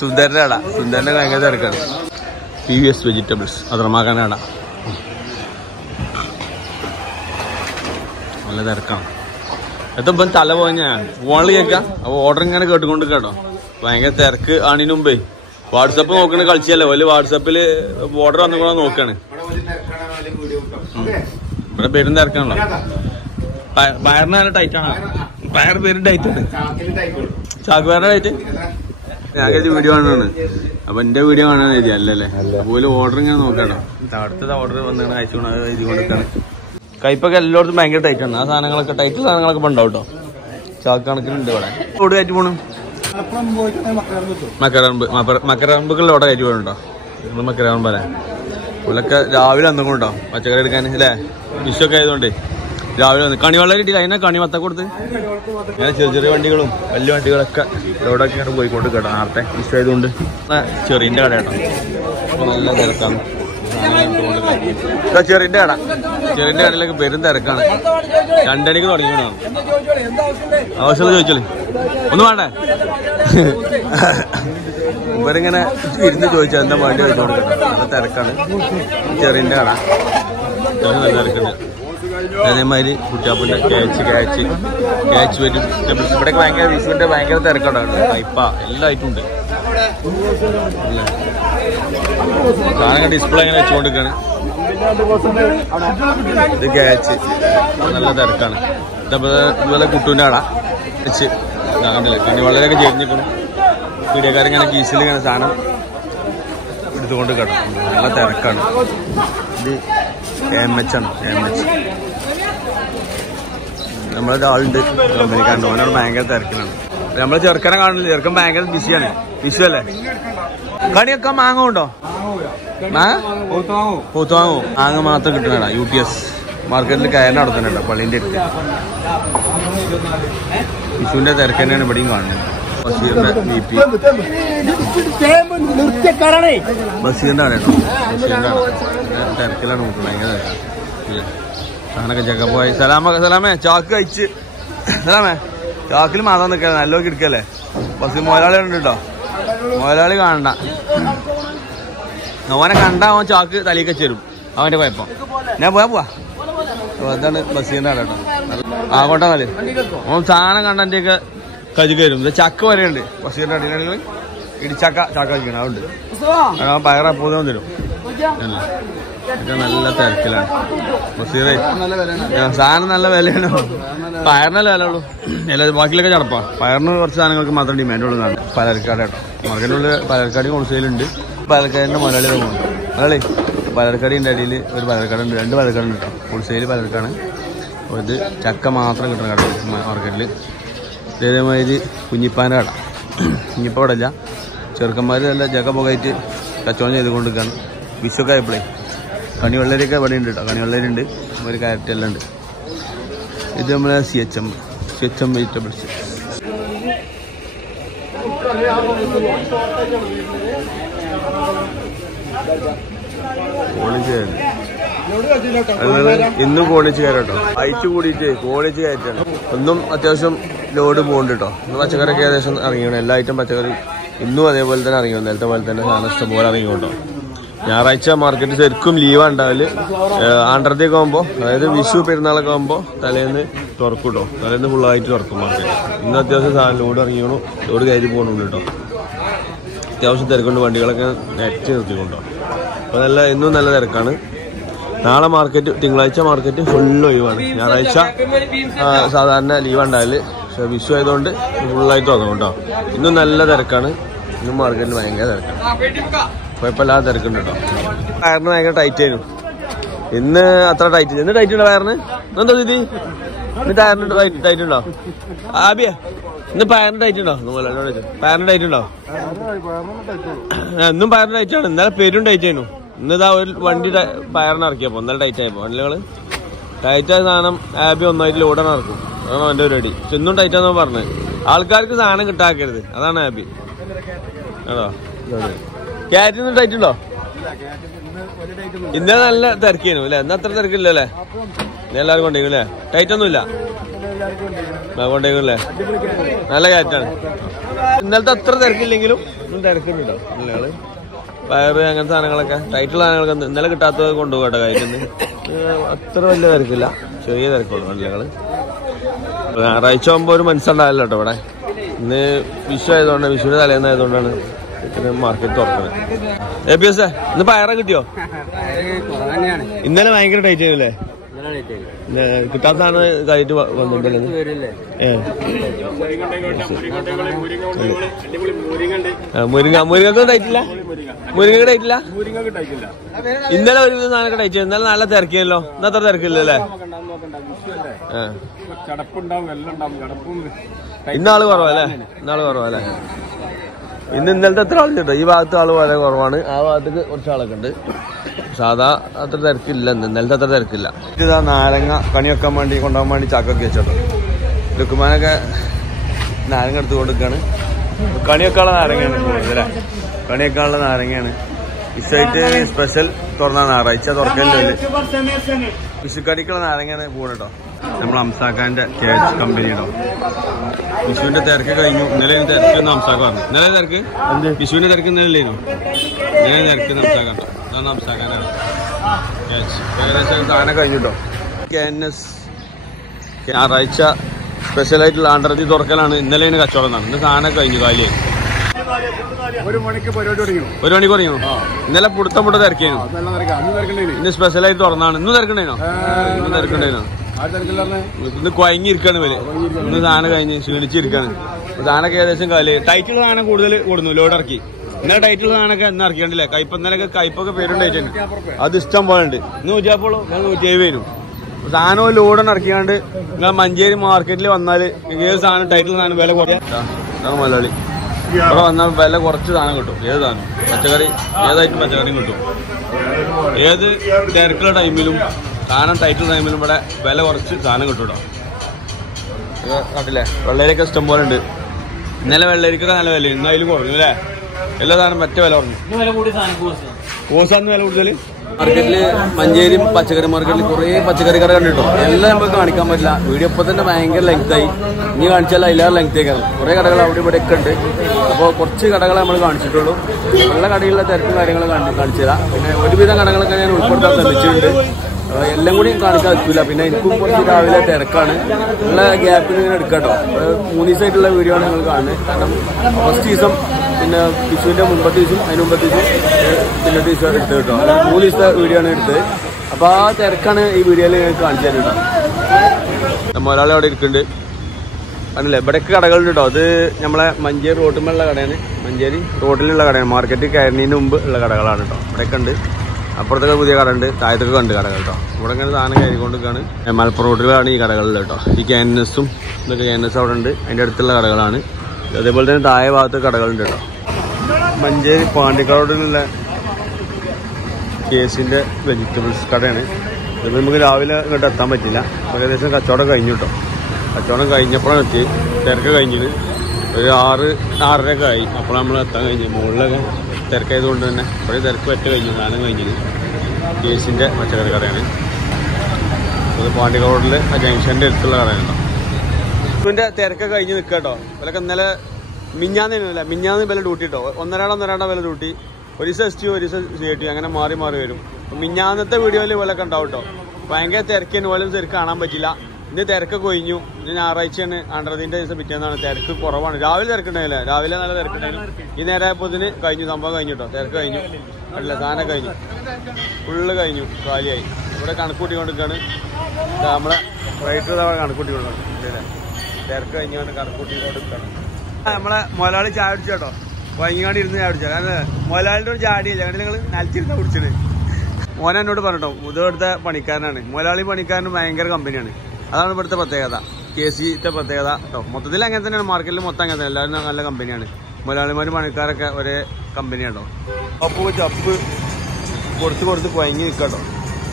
സുന്ദരൻ്റെ കട. സുന്ദരൻ്റെ ഭയങ്കര തിരക്കാണ്. PVS വെജിറ്റബിൾസ് അതിർമാക്കാൻ്റെ കട നല്ല തിരക്കാണ്. ഇപ്പം തല പോഞ്ഞാ ഫോണിൽ കേൾക്കാം. അപ്പോൾ ഓർഡർ ഇങ്ങനെ കേട്ടുകൊണ്ട് കേട്ടോ. ഭയങ്കര തിരക്ക് ആണിന് മുമ്പേ വാട്സപ്പ് നോക്കണ കളിച്ചല്ലേ വലിയ. വാട്സപ്പിൽ ഓർഡർ വന്നുകൂടെ നോക്കാണ്. ഇവിടെ പേരും തിരക്കാണല്ലോ. പയറിന് നല്ല ടൈറ്റാണ്. പയർ പേരും ടൈറ്റ് ഉണ്ട്. ചാക്കുപയറിന്റെ ടൈറ്റ് ഞാൻ കഴിച്ച വീഡിയോ കാണുന്നതാണ്. അപ്പൊ എന്റെ വീഡിയോ കാണാൻ എഴുതി അല്ലല്ലേ? അതുപോലെ ഓർഡർ ഇങ്ങനെ നോക്കാട്ടോ. അടുത്തത് ഓർഡർ വന്നാണ് അയച്ചു എഴുതി കൊടുക്കാണ്. കയ്പൊക്കെ എല്ലായിടത്തും ഭയങ്കര ടൈറ്റാണ്. ആ സാധനങ്ങളൊക്കെ ടൈറ്റ് സാധനങ്ങളൊക്കെ ഇപ്പൊ ഉണ്ടാവും കേട്ടോ. ചാക്ക് കണക്കിനുണ്ട് ഇവിടെ. റോഡ് കയറ്റി പോകണം. മക്കരമ്പുകളിൽ അവിടെ കയറ്റി പോകണുണ്ടോ? നമ്മൾ മക്കരമ്പല പുള്ളൊക്കെ രാവിലെ വന്നു കൊണ്ടോ പച്ചക്കറി എടുക്കാൻ അല്ലേ? വിഷുവൊക്കെ ആയതുകൊണ്ട് രാവിലെ വന്ന് കണി വെള്ളം കിട്ടിയില്ല. അതിനെ കണി വത്ത കൊടുത്ത് ഇങ്ങനെ ചെറിയ ചെറിയ വണ്ടികളും വലിയ വണ്ടികളൊക്കെ റോഡൊക്കെ ഇങ്ങനെ പോയിക്കൊണ്ട് കേട്ടോ. നേരത്തെ വിഷു ആയതുകൊണ്ട് ചെറിയൻ്റെ കട കേട്ടോ. അപ്പൊ നല്ല തിരക്കാണ്. ചെറിയൻ്റെ കട. ചെറിയൻ്റെ കടയിലൊക്കെ പെരും തിരക്കാണ്. 2 മണിക്ക് തുടങ്ങിയതാണ്. ആവശ്യം ചോദിച്ചോളി. ഒന്നും വേണ്ടേ? ഇവരിങ്ങനെ ഇരുന്ന് ചോദിച്ചാൽ എന്താ വേണ്ടി ചോദിച്ചു കൊടുക്കണം. നല്ല തിരക്കാണ്. ചെറിയൻ്റെ കട നല്ല തിരക്കുണ്ട്. അതേമാതിരി കുറ്റാപ്പിന്റെ ക്യാച്ച് വരും. ഇവിടെ ഭയങ്കര വിഷുവിന്റെ ഭയങ്കര തിരക്കുണ്ടാകും. പൈപ്പ എല്ലാ ഐറ്റം ഉണ്ട്. സാധനങ്ങൾ ഡിസ്പ്ലേ ഇങ്ങനെ വെച്ചുകൊണ്ടിരിക്കാണ്. ഇത് ക്യാച്ച് നല്ല തിരക്കാണ്. ഇതുപോലെ കുട്ടൂന്റെ അട വെച്ച് കണ്ടില്ല. കണ്ണി വളരെയൊക്കെ ചെരിഞ്ഞിരിക്കണം. പീഡിയക്കാരിങ്ങനെ കീസിൽ ഇങ്ങനെ സാധനം എടുത്തുകൊണ്ട് കിടക്കും. നല്ല തിരക്കാണ്. ഇത് AMH ആണ്. AMH നമ്മളൊരാളുണ്ട് കമ്പനിക്കാരൻ്റെ. ഓനോട് ഭയങ്കര തിരക്കിലാണ്. നമ്മളെ ചെറുക്കനെ കാണില്ല. ചെറുക്കൻ ഭയങ്കര ബിസിയാണ്. വിഷു അല്ലേ? കണിയൊക്കെ മാങ്ങ ഉണ്ടോ? പൂത്തുവാങ്ങോ? മാങ്ങ മാത്രം കിട്ടണടാ. UTS മാർക്കറ്റിൽ കയറി നടത്തുന്നുണ്ടോ പള്ളീൻ്റെ അടുത്ത്. വിഷുവിന്റെ തിരക്ക് തന്നെയാണ് ഇവിടെയും കാണുന്നത്. ബഷീറിന്റെ BP ബഷീറിന്റെ ആണ് കേട്ടോ. ബഷീറിന്റെ ആണ്. തിരക്കിലാണ് നോക്കുന്നത്. ഭയങ്കര തിരക്കാണ്. സാധനമൊക്കെ ചെക്കപ്പോയി. സലാമേ ചാക്ക് കഴിച്ച്. സലാമേ ചാക്കിൽ മാതാൻ നിൽക്കല്ലേ? നല്ലോ കിടക്കല്ലേ? ബസ് മുതലാളി ഉണ്ട് കേട്ടോ. മുതലാളി കാണണ്ട. ഓനെ കണ്ട അവൻ ചാക്ക് തലയിൽ വെച്ചരും. അവന്റെ കുഴപ്പം. ഞാൻ പോവാ. അതാണ് ബഷീറിന്റെ ആണ് കേട്ടോ. ആകോട്ടെ. ഓൻ സാധനം കണ്ടന്റെയൊക്കെ കജുക്ക് വരും. ചക്ക വരെയുണ്ട് ബഷീറിന്റെ അടിയിലാണെങ്കിൽ. ഇടിച്ചക്ക ചാക്ക കഴിക്കണം. അതുണ്ട്. പയറപ്പൂതം തരും. നല്ല തിരക്കിലാണ് ബഷീറേ. സാധനം നല്ല വിലയാണ്. പയറിനല്ല വില ഉള്ളൂ. ബാക്കിലൊക്കെ ചടപ്പാ. പയറിന് കുറച്ച് സാധനങ്ങൾക്ക് മാത്രം ഡിമാൻഡ് ഉള്ളതാണ്. പലർക്കാട് കേട്ടോ. മാർക്കറ്റിനുള്ളിൽ പലർക്കാടി ഹോൾസെയിലുണ്ട്. പലർക്കാടിന്റെ മുതലാളി പോകുന്നുണ്ട്. മുതലാളി പലർക്കാടിൻ്റെ അടിയിൽ ഒരു പലർക്കാടുണ്ട്. 2 പലർക്കാടുണ്ട് കേട്ടോ. ഹോൾസെയിൽ പലർക്കാണ്. ഇത് ചക്ക മാത്രം കിട്ടുന്ന കട മാർക്കറ്റിൽ. ഇതേമാതിരി കുഞ്ഞിപ്പാൻ്റെ കട. കുഞ്ഞിപ്പ അവിടെ ഇല്ല. ചെറുക്കന്മാർ നല്ല ജഗ പുകയിട്ട് കച്ചവടം ചെയ്തുകൊണ്ടിരിക്കുകയാണ്. വിഷുക്കെ ആയപ്പോഴേ കണിവെള്ളരിയൊക്കെ ഇവിടെ ഉണ്ട് കേട്ടോ. കണിവെള്ളരിയുണ്ട്. ഒരു ക്യാരറ്റ് എല്ലാം ഉണ്ട്. ഇത് നമ്മളെ CHM വെജിറ്റബിൾസ്. ഇന്നും കോളേജ് കയറാട്ടോ. അയച്ചു കൂടിയിട്ട് കോളേജ് കയറ്റാണ്. ഒന്നും അത്യാവശ്യം ലോഡ് പോകുന്നുണ്ട് കേട്ടോ. ഇന്ന് പച്ചക്കറിയൊക്കെ ഏകദേശം ഇറങ്ങിയാണ്. എല്ലാ ഐറ്റം പച്ചക്കറി ഇന്നും അതേപോലെ തന്നെ ഇറങ്ങി. നേരത്തെ പോലെ തന്നെ സാധനം ഇഷ്ടംപോലെ ഇറങ്ങിക്കൊണ്ടോ. ഞായറാഴ്ച മാർക്കറ്റ് ശരിക്കും ലീവാണ് ഉണ്ടാവില്ല. ആണ്ടറത്തേക്ക് ആകുമ്പോൾ, അതായത് വിഷു പെരുന്നാളൊക്കെ ആകുമ്പോൾ തലേന്ന് തുറക്കും കേട്ടോ. തലേന്ന് ഫുള്ളായിട്ട് തുറക്കും മാർക്കറ്റ്. ഇന്ന് അത്യാവശ്യം സാധനം ലോഡ് ഇറങ്ങിക്കണു. ലോഡ് കയറി പോകുന്നുണ്ട് കേട്ടോ. അത്യാവശ്യം തിരക്കുണ്ട്. വണ്ടികളൊക്കെ നെറ്റ് നിർത്തിക്കൊണ്ടോ. അപ്പോൾ ഇന്നും നല്ല തിരക്കാണ്. നാളെ മാർക്കറ്റ്, തിങ്കളാഴ്ച മാർക്കറ്റ് ഫുള്ള് ഒഴിവാണ്. ഞായറാഴ്ച സാധാരണ ലീവ് ഉണ്ടാവില്ല. പക്ഷെ വിഷു ആയതുകൊണ്ട് ഫുള്ളായിട്ട് തുടങ്ങും കേട്ടോ. ഇന്നും നല്ല തിരക്കാണ്. ഇന്നും മാർക്കറ്റിൽ ഭയങ്കര തിരക്കാണ്. കുഴപ്പമില്ലാതെ തിരക്കുണ്ട് കേട്ടോ. പയറിന് ഭയങ്കര ടൈറ്റ് ആയിരുന്നു. ഇന്ന് അത്ര ടൈറ്റ്. ഇന്ന് ടൈറ്റ് ഉണ്ടോ പയറിന്? എന്താ ദീദി ഇന്ന് ടയറിന് ടൈറ്റ് ഉണ്ടോ? ആബിയ ഇന്ന് പയറിന് ടൈറ്റ് ഉണ്ടോ? പയറിന് ടൈറ്റ് ഉണ്ടോ? ഇന്നും പയറിന് ടൈറ്റ് ആണ്. ഇന്നലെ പേരും ടൈറ്റ് ആയിരുന്നു. ഇന്നിതാ ഒരു വണ്ടി പയറിന് ഇറക്കിയപ്പോ ഇന്നലെ ടൈറ്റ് ആയപ്പോ വണ്ടികള് ടൈറ്റായ സാധനം ആബി ഒന്നായിട്ട് ലോഡാണ് ഇറക്കും. അതാണ് അവന്റെ പരിപാടി. ഇന്നും ടൈറ്റാന്ന് പറഞ്ഞത്. ആൾക്കാർക്ക് സാധനം കിട്ടാക്കരുത്. അതാണ് ആബി. ആണോ? ക്യാരറ്റിന് ടൈറ്റ് ഉണ്ടോ? ഇന്നലെ നല്ല തിരക്കിയിരുന്നു അല്ലേ? ഇന്ന് അത്ര തിരക്കില്ല അല്ലേ? ഇന്ന് എല്ലാവരും കൊണ്ടേക്കും അല്ലേ? ടൈറ്റ് ഒന്നും ഇല്ല. കൊണ്ടേക്കും അല്ലേ? നല്ല ക്യാരറ്റാണ്. ഇന്നലത്തെ അത്ര തിരക്കില്ലെങ്കിലും ഇന്നും തിരക്കുന്നുണ്ടോ? നിങ്ങള് പയറ് അങ്ങനത്തെ സാധനങ്ങളൊക്കെ ടൈറ്റുള്ള സാധനങ്ങളൊക്കെ ഇന്നലെ കിട്ടാത്തത് കൊണ്ടുപോകും കേട്ടോ. കാര്യത്തിന് അത്ര വലിയ തിരക്കില്ല. ചെറിയ തിരക്കുള്ളൂ വണ്ടികള്. ഞായറാഴ്ച ആകുമ്പോൾ ഒരു മനസ്സുണ്ടാവില്ല കേട്ടോ ഇവിടെ. ഇന്ന് വിഷു ആയതുകൊണ്ട്, വിഷുവിന്റെ തലേന്നായതുകൊണ്ടാണ് മാർക്കറ്റ് തുറക്കുന്നത്. APS ഇന്ന് പയറ കിട്ടിയോ? ഇന്നലെ ഭയങ്കര ടൈറ്റ് ആയിരുന്നല്ലേ? കിട്ടാത്ത സാധനം കാര്യമായിട്ട് വന്നിട്ടല്ലേ? മുരിങ്ങക്ക് ടൈറ്റില്ല. മുരിങ്ങക്ക് ടൈറ്റില്ല. ഇന്നലെ ഒരു സാധനമൊക്കെ ടൈറ്റ്. ഇന്നലെ നല്ല തിരക്കിയല്ലോ. ഇന്ന് അത്ര തിരക്കില്ലല്ലേ? ഇന്നാള് കുറവല്ലേ? ഇന്നാള് കുറവല്ലേ? ഇന്നലത്തെ എത്ര ആളുണ്ട്? ഈ ഭാഗത്ത് ആള് വളരെ കുറവാണ്. ആ ഭാഗത്തേക്ക് കുറച്ച് ആളൊക്കെ ഉണ്ട്. സാധാ അത്ര തിരക്കില്ല. ഇന്നലത്തെ അത്ര തിരക്കില്ല. ഇതാ നാരങ്ങ കണി വെക്കാൻ വേണ്ടി കൊണ്ടുപോകാൻ വേണ്ടി ചാക്കൊക്കെ വെച്ചോട്ടോ. ലുക്കുമാനൊക്കെ നാരങ്ങ എടുത്ത് കൊടുക്കാണ്. കണി വെക്കാനുള്ള നാരങ്ങയാണ് കൂടുതലേ. കണി വെക്കാനുള്ള നാരങ്ങയാണ്. വിഷുവായിട്ട് സ്പെഷ്യൽ തുറന്ന ഞായറാഴ്ച തുറക്കലില്ല. വിഷുക്കടിക്കുള്ള നാരങ്ങയാണ് കൂടട്ടോ. നമ്മൾ അംസാക്കാന്റെ കമ്പനി കേട്ടോ. വിഷുവിന്റെ തിരക്ക് കഴിഞ്ഞു. ഇന്നലെ തിരക്ക് അംസാക്ക പറഞ്ഞു. ഇന്നലെ തിരക്ക് വിഷുവിന്റെ തിരക്ക് ഇന്നലെ തിരക്ക് അംസാക്കാട്ടോ. അതാണ് അംസാക്കാനാണ്. ഏകദേശം സാധനം കഴിഞ്ഞിട്ടോ. KNS ഞായറാഴ്ച സ്പെഷ്യലായിട്ടുള്ള ആണ്ടർജി തുറക്കലാണ്. ഇന്നലെ അതിന് കച്ചവടം നടന്നു. ഇന്ന് സാധനം കഴിഞ്ഞു കാലിയായി. 1 മണിക്ക് പരിപാടി തുടങ്ങി. 1 മണിക്ക് തുടങ്ങിയോ? ഇന്നലെ പുടുത്തം തിരക്കേനു. ഇന്ന് സ്പെഷ്യലായിട്ട് തുറന്നാണ്. ഇന്ന് തിരക്കണ്ടേനോ? ഇന്ന് തിരക്കണ്ടേനോ? ഇന്ന് കുഴങ്ങിയിരിക്കാണ് ഇവര്. ഇന്ന് സാധനം കഴിഞ്ഞ് ക്ഷീണിച്ചിരിക്കാണ്. സാധനമൊക്കെ ഏകദേശം കാലി. ടൈറ്റുള്ള സാധനം കൂടുതൽ കൊടുന്നു ലോഡ് ഇറക്കി. ഇന്നലെ ടൈറ്റുള്ള സാധനമൊക്കെ ഇന്ന് ഇറക്കിയണ്ടല്ലേ. ഇന്നലെയൊക്കെ കയ്പൊക്കെ പേരുണ്ടായിട്ടുണ്ട്. അത് ഇഷ്ടം പോലെ ഉണ്ട്. 140 170 വരും. സാധനവും ലോഡാണ് ഇറക്കിയാണ്ട് നിങ്ങൾ മഞ്ചേരി മാർക്കറ്റിൽ വന്നാല് ഏത് സാധനം ടൈറ്റുള്ള സാധനം വില കുറയാ മലയാളി ഇവിടെ വന്നാൽ വില കുറച്ച് സാധനം കിട്ടും. ഏത് സാധനം പച്ചക്കറി ഏതായിട്ടും പച്ചക്കറിയും കിട്ടും. ഏത് തിരക്കുള്ള ടൈമിലും സാധനം ടൈറ്റുള്ള ടൈമിലും ഇവിടെ വില കുറച്ച് സാധനം കിട്ടും കേട്ടോ. കണ്ടില്ലേ വെള്ളരിയൊക്കെ ഇഷ്ടം പോലെ ഉണ്ട്. ഇന്നലെ വെള്ളരിക്കൊക്കെ നല്ല വില. ഇന്ന് അതിൽ കുറഞ്ഞു അല്ലേ? എല്ലാ സാധനം മറ്റേ വില കുറഞ്ഞു. കോസാന്ന് വില കൂടുതൽ. മാർക്കറ്റില് മഞ്ചേരി പച്ചക്കറി മാർക്കറ്റിൽ കുറേ പച്ചക്കറി കട കണ്ടിട്ടോ. എല്ലാം നമുക്ക് കാണിക്കാൻ പറ്റില്ല. വീഡിയോ ഇപ്പൊ തന്നെ ഭയങ്കര ലെങ്തായി. ഇനി കാണിച്ചാൽ അതിലേറെ ലെങ്തേക്കാണ്. കുറെ കടകൾ അവിടെ ഇവിടെ ഒക്കെ ഉണ്ട്. അപ്പോൾ കുറച്ച് കടകളെ നമ്മൾ കാണിച്ചിട്ടുള്ളൂ. ഉള്ള കടയിലുള്ള തിരക്കും കാര്യങ്ങളും കാണിച്ചു തരാം. പിന്നെ ഒരുവിധം കടകളൊക്കെ ഞാൻ ഉൾപ്പെടുത്താൻ ശ്രമിച്ചിട്ടുണ്ട്. എല്ലാം കൂടി കാണിക്കാൻ പറ്റില്ല. പിന്നെ എനിക്കും കുറച്ച് രാവിലെ തിരക്കാണ്. ഉള്ള ഗ്യാപ്പിൽ ഇങ്ങനെ എടുക്കാട്ടോ. 3 ദിവസമായിട്ടുള്ള വീഡിയോ ആണ് നിങ്ങൾ കാണുന്നത്. കാരണം ഫസ്റ്റ് ദിവസം പിന്നെ വിഷുവിന്റെ മുമ്പത്തെ ദിവസം അതിന് മുമ്പത്തെ ദിവസം പിന്നെ ദിവസം എടുത്ത് കേട്ടോ. 3 ദിവസത്തെ വീഡിയോ ആണ് എടുത്തത്. അപ്പൊ ആ തിരക്കാണ് ഈ വീഡിയോയിൽ ഞങ്ങൾക്ക് കാണിച്ചു തരുന്നത് കേട്ടോ. ഒരാളെ അവിടെ ഇരിക്കുന്നുണ്ട്. അല്ലേ ഇവിടെയൊക്കെ കടകളുണ്ട് കേട്ടോ. അത് നമ്മളെ മഞ്ചേരി റോട്ടുമുള്ള കടയാണ്. മഞ്ചേരി റോഡിലുള്ള കടയാണ്. മാർക്കറ്റ് കയറുന്നതിന് മുമ്പ് ഉള്ള കടകളാണ് കേട്ടോ. ഇവിടെയൊക്കെ ഉണ്ട്. അപ്പുറത്തൊക്കെ പുതിയ കട ഉണ്ട്. താഴത്തൊക്കെ ഉണ്ട് കടകൾ കേട്ടോ. ഇവിടെ ഇങ്ങനെ സാധനം കയറിക്കൊണ്ടിരിക്കുകയാണ്. മലപ്പുറം റോഡിലാണ് ഈ കടകളിൽ കേട്ടോ. ഈ KNSഉം ഇതൊക്കെ KNS അവിടെ ഉണ്ട്. അതിൻ്റെ അടുത്തുള്ള കടകളാണ്. അതേപോലെ തന്നെ താഴെ ഭാഗത്ത് കടകളുണ്ട് കേട്ടോ. മഞ്ചേരി പാണ്ടിക്കാടോടിലുള്ള കേസിൻ്റെ വെജിറ്റബിൾസ് കടയാണ്. ഇത് നമുക്ക് രാവിലെ ഇങ്ങോട്ട് എത്താൻ പറ്റില്ല. ഏകദേശം കച്ചവടം കഴിഞ്ഞു കേട്ടോ. കച്ചവടം കഴിഞ്ഞപ്പോഴാണ് എത്തി. തിരക്ക് കഴിഞ്ഞിട്ട് ഒരു 6-6:30 ആയി. അപ്പോൾ നമ്മൾ എത്താൻ കഴിഞ്ഞു. മുകളിലൊക്കെ തിരക്കായതുകൊണ്ട് തന്നെ ഇവിടെ തിരക്ക് പറ്റ കഴിഞ്ഞു. സാധനം കഴിഞ്ഞത് കേസിൻ്റെ പച്ചക്കറി കടയാണ്. അത് പാണ്ടിക്കാടോടിൽ ആ ജംഗ്ഷൻ്റെ അടുത്തുള്ള കടയാണ് കേട്ടോ. ഇതിൻ്റെ തിരക്കൊക്കെ കഴിഞ്ഞ് നിൽക്കുക കേട്ടോ. ഇവരൊക്കെ ഇന്നലെ മിഞ്ഞാന്ന് വില ഡ്യൂട്ടി കേട്ടോ. 1.5 വില ഡ്യൂട്ടി. ഒരു ദിവസം ST ഒരു ദിവസം CT അങ്ങനെ മാറി മാറി വരും. മിഞ്ഞാന്നത്തെ വീഡിയോയിൽ വിലയൊക്കെ ഉണ്ടാവും കേട്ടോ. ഭയങ്കര തിരക്കിന് പോലും തിരക്ക് കാണാൻ പറ്റില്ല. ഇന്ന് തിരക്ക് കൊഴിഞ്ഞു. ഇന്ന് ഞായറാഴ്ചയാണ്. ആണ്ടർജീൻ്റെ ദിവസം പിറ്റേന്നാണ്. തിരക്ക് കുറവാണ്. രാവിലെ തിരക്കുണ്ടായില്ല. രാവിലെ നല്ല തിരക്കുണ്ടായിരുന്നു. ഈ നേരമായപ്പോത്തിന് കഴിഞ്ഞു. സംഭവം കഴിഞ്ഞു കേട്ടോ. തിരക്ക് കഴിഞ്ഞു. അല്ല സാധനം കഴിഞ്ഞു. ഫുള്ള് കഴിഞ്ഞു. കാലിയായി. ഇവിടെ കണക്കൂട്ടിക്കൊണ്ടിരിക്കുകയാണ്. നമ്മളെ റൈറ്റർ കണക്കൂട്ടിക്കൊണ്ടിരിക്കുകയാണ്. തിരക്ക് കഴിഞ്ഞുകൊണ്ട് കണക്കൂട്ടിക്കൊണ്ടിരിക്കുകയാണ്. നമ്മളെ മുതലാളി ചായ കുടിച്ചു കേട്ടോ. വൈകിങ്ങാണ്ട് ഇരുന്ന് ചായ കുടിച്ചാൽ. കാരണം മുതലാളിയുടെ ഒരു ചാടിയില്ല. കാരണം നിങ്ങൾ നനച്ചിരുന്ന കുടിച്ചത്. മോനെ എന്നോട് പറഞ്ഞോ. ഇവിടുത്തെ പണിക്കാരനാണ്. മുതലാളി പണിക്കാരന് ഭയങ്കര കമ്പനിയാണ്. അതാണ് ഇവിടുത്തെ പ്രത്യേകത. KCത്തെ പ്രത്യേകത കേട്ടോ. മൊത്തത്തിൽ അങ്ങനെ തന്നെയാണ്. മാർക്കറ്റിൽ മൊത്തം അങ്ങനെ തന്നെ. എല്ലാവരും നല്ല കമ്പനിയാണ്. മുതലാളിമാരും പണിക്കാരൊക്കെ ഒരേ കമ്പനിയാണോ. ചപ്പ് കൊടുത്ത് കുഴങ്ങി നിൽക്കാട്ടോ.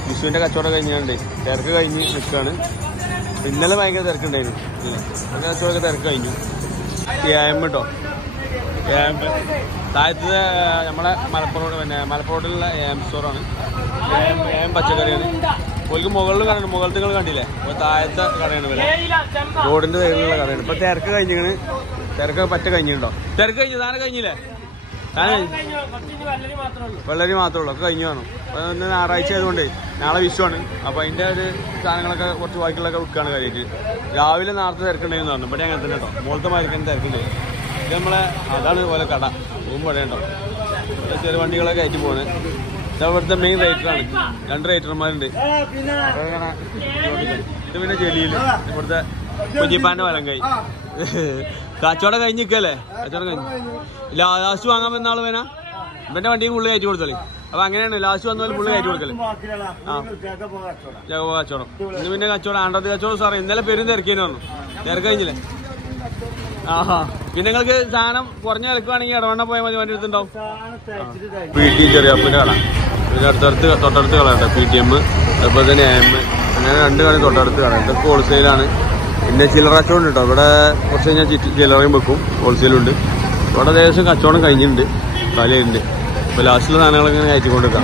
വിഷുവിന്റെ കച്ചവടം കഴിഞ്ഞാണ്ട് തിരക്ക് കഴിഞ്ഞ് നിൽക്കുകയാണ്. ഇന്നലെ ഭയങ്കര തിരക്കുണ്ടായിരുന്നു. കച്ചവടമൊക്കെ തിരക്ക് കഴിഞ്ഞു. AM കേട്ടോ. AM താഴത്ത് നമ്മളെ മലപ്പുറത്തിലുള്ള AM സ്റ്റോറാണ്. AM പച്ചക്കറിയാണ്. ഓൾക്ക് മുകളിൽ കടയാണ്. മുകളിൽ നിങ്ങൾ കണ്ടില്ലേ? അപ്പോൾ താഴത്തെ കടയാണ് വില. റോഡിന്റെ സൈഡിലുള്ള കടയാണ്. ഇപ്പൊ തിരക്ക് കഴിഞ്ഞിങ്ങനെ. തിരക്ക് പറ്റ കഴിഞ്ഞിട്ടുണ്ടോ? തിരക്ക് കഴിഞ്ഞു. സാധനം കഴിഞ്ഞില്ലേ? വെള്ളരി മാത്രമേ ഉള്ളൂ. ഒക്കെ കഴിഞ്ഞു കാണും. ഇന്ന് ഞായറാഴ്ച ആയതുകൊണ്ട് നാളെ വിഷുവാണ്. അപ്പൊ അതിന്റെ ഒരു സാധനങ്ങളൊക്കെ കുറച്ച് ബാക്കിയുള്ളൊക്കെ വിൽക്കുകയാണ് കാര്യമായിട്ട്. രാവിലെ നേരത്തെ തിരക്കുണ്ടായിരുന്നു പറഞ്ഞു. ഇവിടെ അങ്ങനെ തന്നെ കേട്ടോ. മുകളിലത്തെ മാരിക്കാൻ തിരക്കുണ്ട്. ഇത് നമ്മളെ അതാണ് പോലെ കട. റൂം പടയുണ്ടോ. ചെറിയ വണ്ടികളൊക്കെ കയറ്റി പോകുന്നത്. ഇവിടുത്തെ മെയിൻ റൈറ്ററാണ്. 2 റൈറ്റർമാരുണ്ട്. ഇത് പിന്നെ ജലീല്. ഇവിടുത്തെ കുഞ്ഞിപ്പാന്റെ വലം കൈ. കച്ചവടം കഴിഞ്ഞ് നിൽക്കല്ലേ? കച്ചവടം കഴിഞ്ഞു. ലാസ്റ്റ് വാങ്ങാൻ വന്ന ആള് വേന ഇവന്റെ വണ്ടിയും പുള്ളി കയറ്റി കൊടുത്തല്ലേ. അപ്പൊ അങ്ങനെയാണ്. ലാസ്റ്റ് വന്നാലും പുള്ളി കയറ്റി കൊടുക്കല്ലേ. ജഗബോ കച്ചവടം. ഇന്ന് പിന്നെ കച്ചവടം ആണ്ടത് കച്ചവടം സാറേ. ഇന്നലെ പെരും തിരക്കേന് പറഞ്ഞു. തിരക്ക് കഴിഞ്ഞില്ലേ? പിന്നെ നിങ്ങൾക്ക് സാധനം കുറഞ്ഞ വിലക്കുവാണെങ്കിൽ ഇടവണ്ണ പോയാൽ മതി. വണ്ടി എടുത്തുണ്ടാവും. PT ചെറിയപ്പന്റെ കട. ഇതിന്റെ തൊട്ടടുത്ത് കട കേട്ടോ. PTM അതുപോലെ തന്നെ AM അങ്ങനെ 2 കട തൊട്ടടുത്ത് കട. ഇതൊക്കെ ഹോൾസെയിലാണ്. പിന്നെ ചില്ലറ കച്ചവടം കേട്ടോ. ഇവിടെ കുറച്ച് കഴിഞ്ഞാൽ ചില്ലറയും വെക്കും. ഹോൾസെയിലുണ്ട്. ഇവിടെ ഏകദേശം കച്ചവടം കഴിഞ്ഞിട്ടുണ്ട്. കാലിയുണ്ട്. ഇപ്പൊ ലാസ്റ്റിലെ സാധനങ്ങൾ ഇങ്ങനെ കയറ്റിക്കൊണ്ടിരിക്കാം.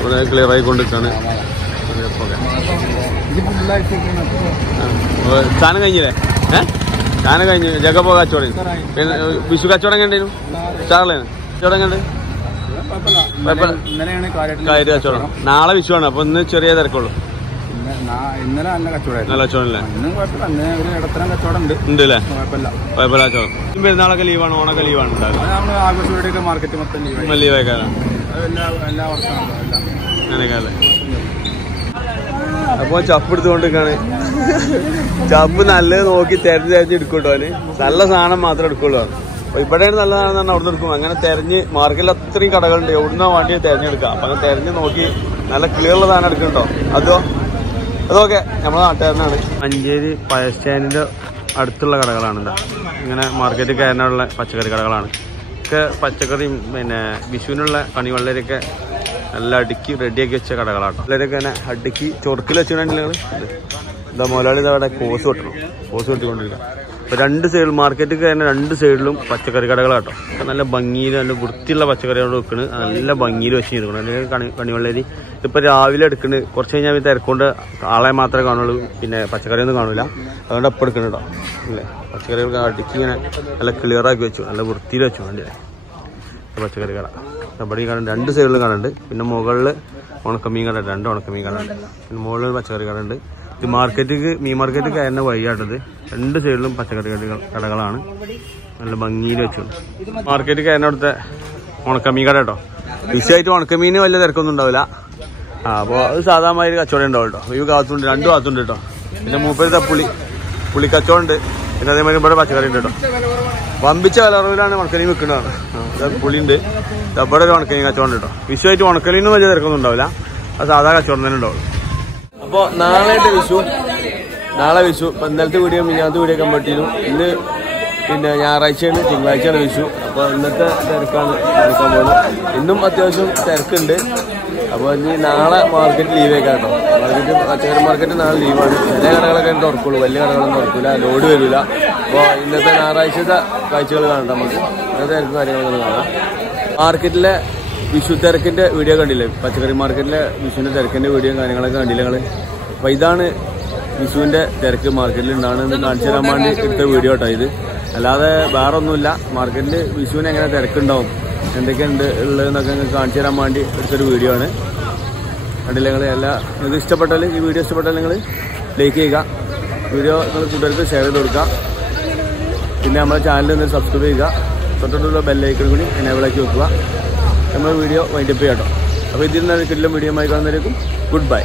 ഇവിടെ ക്ലിയർ ആയിക്കൊണ്ടിരിക്കാണ്. സാധനം കഴിഞ്ഞില്ലേ? സാധനം കഴിഞ്ഞു. ജഗബോ കച്ചവടം. പിന്നെ വിഷു കച്ചവടം എങ്ങനെയായിരുന്നു? സ്റ്റാറിലാണ് കച്ചവടം എങ്ങനെ? കാര്യ കച്ചവടം. നാളെ വിഷുവാണ്. അപ്പൊ ഇന്ന് ചെറിയ തിരക്കുള്ളൂ. ഇന്നലെ നല്ല കച്ചവടം. നല്ല കച്ചവടമല്ലേ? ഇന്നും കുഴപ്പമില്ല. അന്ന് ഒരു ഇടത്തരം കച്ചവടം ഉണ്ട്. ഉണ്ടല്ലേ? കുഴപ്പമില്ല. കുഴപ്പമില്ല കച്ചവടം. പെരുന്നാളൊക്കെ ലീവാണ്, ഓണൊക്കെ ലീവാണ് ഉണ്ടാകും. നമ്മൾ ആഘോഷപരിപാടിയൊക്കെ മാർക്കറ്റ് മൊത്തം ലീവായിക്കാരാണ് എല്ലാ വർഷവും അങ്ങനെയൊക്കെ. അപ്പൊ ചപ്പ് എടുത്തുകൊണ്ടിരിക്കാണ്. ചപ്പ് നല്ലത് നോക്കി തെരഞ്ഞ് എടുക്കൂട്ടോ. അവന് നല്ല സാധനം മാത്രം എടുക്കുള്ളൂ. അപ്പൊ ഇവിടെയാണ് നല്ല സാധനം തന്നെ അവിടെ എടുക്കും. അങ്ങനെ തെരഞ്ഞ് മാർക്കറ്റിൽ അത്രയും കടകളുണ്ട്, എവിടുന്ന വണ്ടി തെരഞ്ഞെടുക്കാം. അപ്പൊ അങ്ങനെ തെരഞ്ഞ് നോക്കി നല്ല ക്ലിയർ ഉള്ള സാധനം എടുക്കണ്ടോ. അതൊക്കെ നമ്മളെ നാട്ടുകാരനാണ്. മഞ്ചേരി പഴയ സ്റ്റാൻഡിന്റെ അടുത്തുള്ള കടകളാണ്. എന്താ ഇങ്ങനെ മാർക്കറ്റിൽ കയറാനുള്ള പച്ചക്കറി കടകളാണ്. ഒക്കെ പച്ചക്കറിയും പിന്നെ വിഷുവിനുള്ള കണിവെള്ളരിയൊക്കെ നല്ല അടുക്കി റെഡിയാക്കി വെച്ച കടകളാട്ടോ. എല്ലാവരൊക്കെ തന്നെ അടുക്കി ചൊറുക്കിൽ വെച്ചിട്ടുണ്ടെങ്കിൽ എന്താ മുതലാളി ഇതവിടെ കോസ് കൊട്ടിക്കൊണ്ടിരിക്കുക. അപ്പൊ രണ്ട് സൈഡിൽ മാർക്കറ്റിൽ കയറുന്ന രണ്ട് സൈഡിലും പച്ചക്കറി കടകളാട്ടോ. നല്ല ഭംഗിയിൽ നല്ല വൃത്തിയുള്ള പച്ചക്കറികൾ വെക്കുന്നത്, നല്ല ഭംഗിയിൽ വെച്ച് ചെയ്തിരിക്കണം. അല്ലെങ്കിൽ കണിവെള്ളരി ഇപ്പൊ രാവിലെ എടുക്കുന്നത്, കുറച്ച് കഴിഞ്ഞാൽ തിരക്കൊണ്ട് ആളെ മാത്രമേ കാണുള്ളൂ, പിന്നെ പച്ചക്കറിയൊന്നും കാണൂല. അതുകൊണ്ട് അപ്പം എടുക്കണുണ്ടോ അല്ലേ? പച്ചക്കറികൾക്ക് അടുക്കി ഇങ്ങനെ നല്ല ക്ലിയറാക്കി വെച്ചു, നല്ല വൃത്തിയിൽ വെച്ചു വേണ്ടിയല്ലേ പച്ചക്കറി കട. ഇവിടെ കാണുന്നുണ്ട്, രണ്ട് സൈഡിലും കാണുന്നുണ്ട്. പിന്നെ മുകളിൽ ഉണക്കമീൻ കട, രണ്ട് ഉണക്കമീൻ കടയുണ്ട്. പിന്നെ മുകളിൽ പച്ചക്കറി കടയുണ്ട്. ഇത് മീൻ മാർക്കറ്റ് കയറുന്ന വഴിയാട്ടത്. രണ്ട് സൈഡിലും പച്ചക്കറി കടകളാണ്, നല്ല ഭംഗിയിൽ വെച്ചു. മാർക്കറ്റ് കയറുന്നിടത്തെ ഉണക്കമീൻ കട കേട്ടോ. വിഷയമായിട്ട് ഉണക്കമീന് വലിയ തിരക്കൊന്നും ഉണ്ടാവില്ല. അപ്പോൾ അത് സാധാരണ കച്ചവടം ഉണ്ടാവും കേട്ടോ. ഈ കാത്തുണ്ട്, രണ്ടു കാത്തുണ്ട് കേട്ടോ. പിന്നെ മൂപ്പരുത്ത പുളി കച്ചവടം ഉണ്ട്. പിന്നെ അതേമാതിരി ഇവിടെ പച്ചക്കറി ഉണ്ട് കേട്ടോ. വമ്പിച്ച വിലറിലാണ് ഉണക്കമീൻ വെക്കുന്നതാണ്. പുളിയുണ്ട്. ഇവിടെ ഒരു ഉണക്കമീൻ കച്ചവടം കേട്ടോ. വിഷയമായിട്ട് ഉണക്കമീനും വലിയ തിരക്കൊന്നും ഉണ്ടാവില്ല. അത് സാധാ കച്ചവടം തന്നെ ഉണ്ടാവും. അപ്പോൾ നാളെ വിഷു. ഇപ്പം ഇന്നലത്തെ വീഡിയോ മിഞ്ഞാത്ത വീഡിയോ ഒക്കെ പറ്റിയിരുന്നു. ഇന്ന് പിന്നെ ഞായറാഴ്ചയാണ്, തിങ്കളാഴ്ചയാണ് വിഷു. അപ്പോൾ ഇന്നത്തെ തിരക്കാണ് എടുക്കാൻ പോകുന്നത്. ഇന്നും അത്യാവശ്യം തിരക്കുണ്ട്. അപ്പോൾ ഇനി നാളെ മാർക്കറ്റ് ലീവ് ആക്കാം കേട്ടോ. പച്ചക്കറി മാർക്കറ്റ് നാളെ ലീവാണ്. ചില കടകളൊക്കെ തുറക്കുള്ളൂ, വലിയ കടകളൊന്നും തുറക്കില്ല, ലോഡ് വരില്ല. അപ്പോൾ ഇന്നത്തെ ഞായറാഴ്ചത്തെ കാഴ്ചകൾ കാണാം നമുക്ക്. ഇന്നത്തെ തിരക്കും കാര്യങ്ങളൊക്കെ കാണാം. മാർക്കറ്റിലെ വിഷു തിരക്കിന്റെ വീഡിയോ കണ്ടില്ലേ? പച്ചക്കറി മാർക്കറ്റിലെ വിഷുവിന്റെ തിരക്കിന്റെ വീഡിയോ കാര്യങ്ങളൊക്കെ കണ്ടില്ലേ നിങ്ങൾ? അപ്പൊ ഇതാണ് വിഷുവിന്റെ തിരക്ക് മാർക്കറ്റിൽ ഉണ്ടാകുന്നത് കാണിച്ചു തരാൻ വേണ്ടി എടുത്ത വീഡിയോ കേട്ടോ ഇത്. അല്ലാതെ വേറെ ഒന്നുമില്ല. മാർക്കറ്റിൽ വിഷുവിന് എങ്ങനെ തിരക്കുണ്ടാവും, എന്തൊക്കെയുണ്ട് ഉള്ളതെന്നൊക്കെ കാണിച്ചു തരാൻ വേണ്ടി എടുത്തൊരു വീഡിയോ ആണ്. കണ്ടില്ലേ നിങ്ങൾ? നിങ്ങൾക്ക് ഇഷ്ടപ്പെട്ടാൽ, ഈ വീഡിയോ ഇഷ്ടപ്പെട്ടാൽ നിങ്ങൾ ലൈക്ക് ചെയ്യുക, വീഡിയോ നിങ്ങൾ കൂട്ടുകാർക്ക് ഷെയർ ചെയ്ത് കൊടുക്കുക. പിന്നെ നമ്മുടെ ചാനലിൽ നിന്ന് സബ്സ്ക്രൈബ് ചെയ്യുക, തൊട്ടുള്ള ബെല്ലൈക്കൺ കൂടി എനേബിളാക്കി വെക്കുക. നമ്മൾ വീഡിയോ വൈൻഡപ്പ് ചെയ്യാം കേട്ടോ. അപ്പോൾ ഇതിൽ നിന്ന് കിട്ടുന്ന വീഡിയോ ആയി കാണുന്നവരേക്കും ഗുഡ് ബൈ.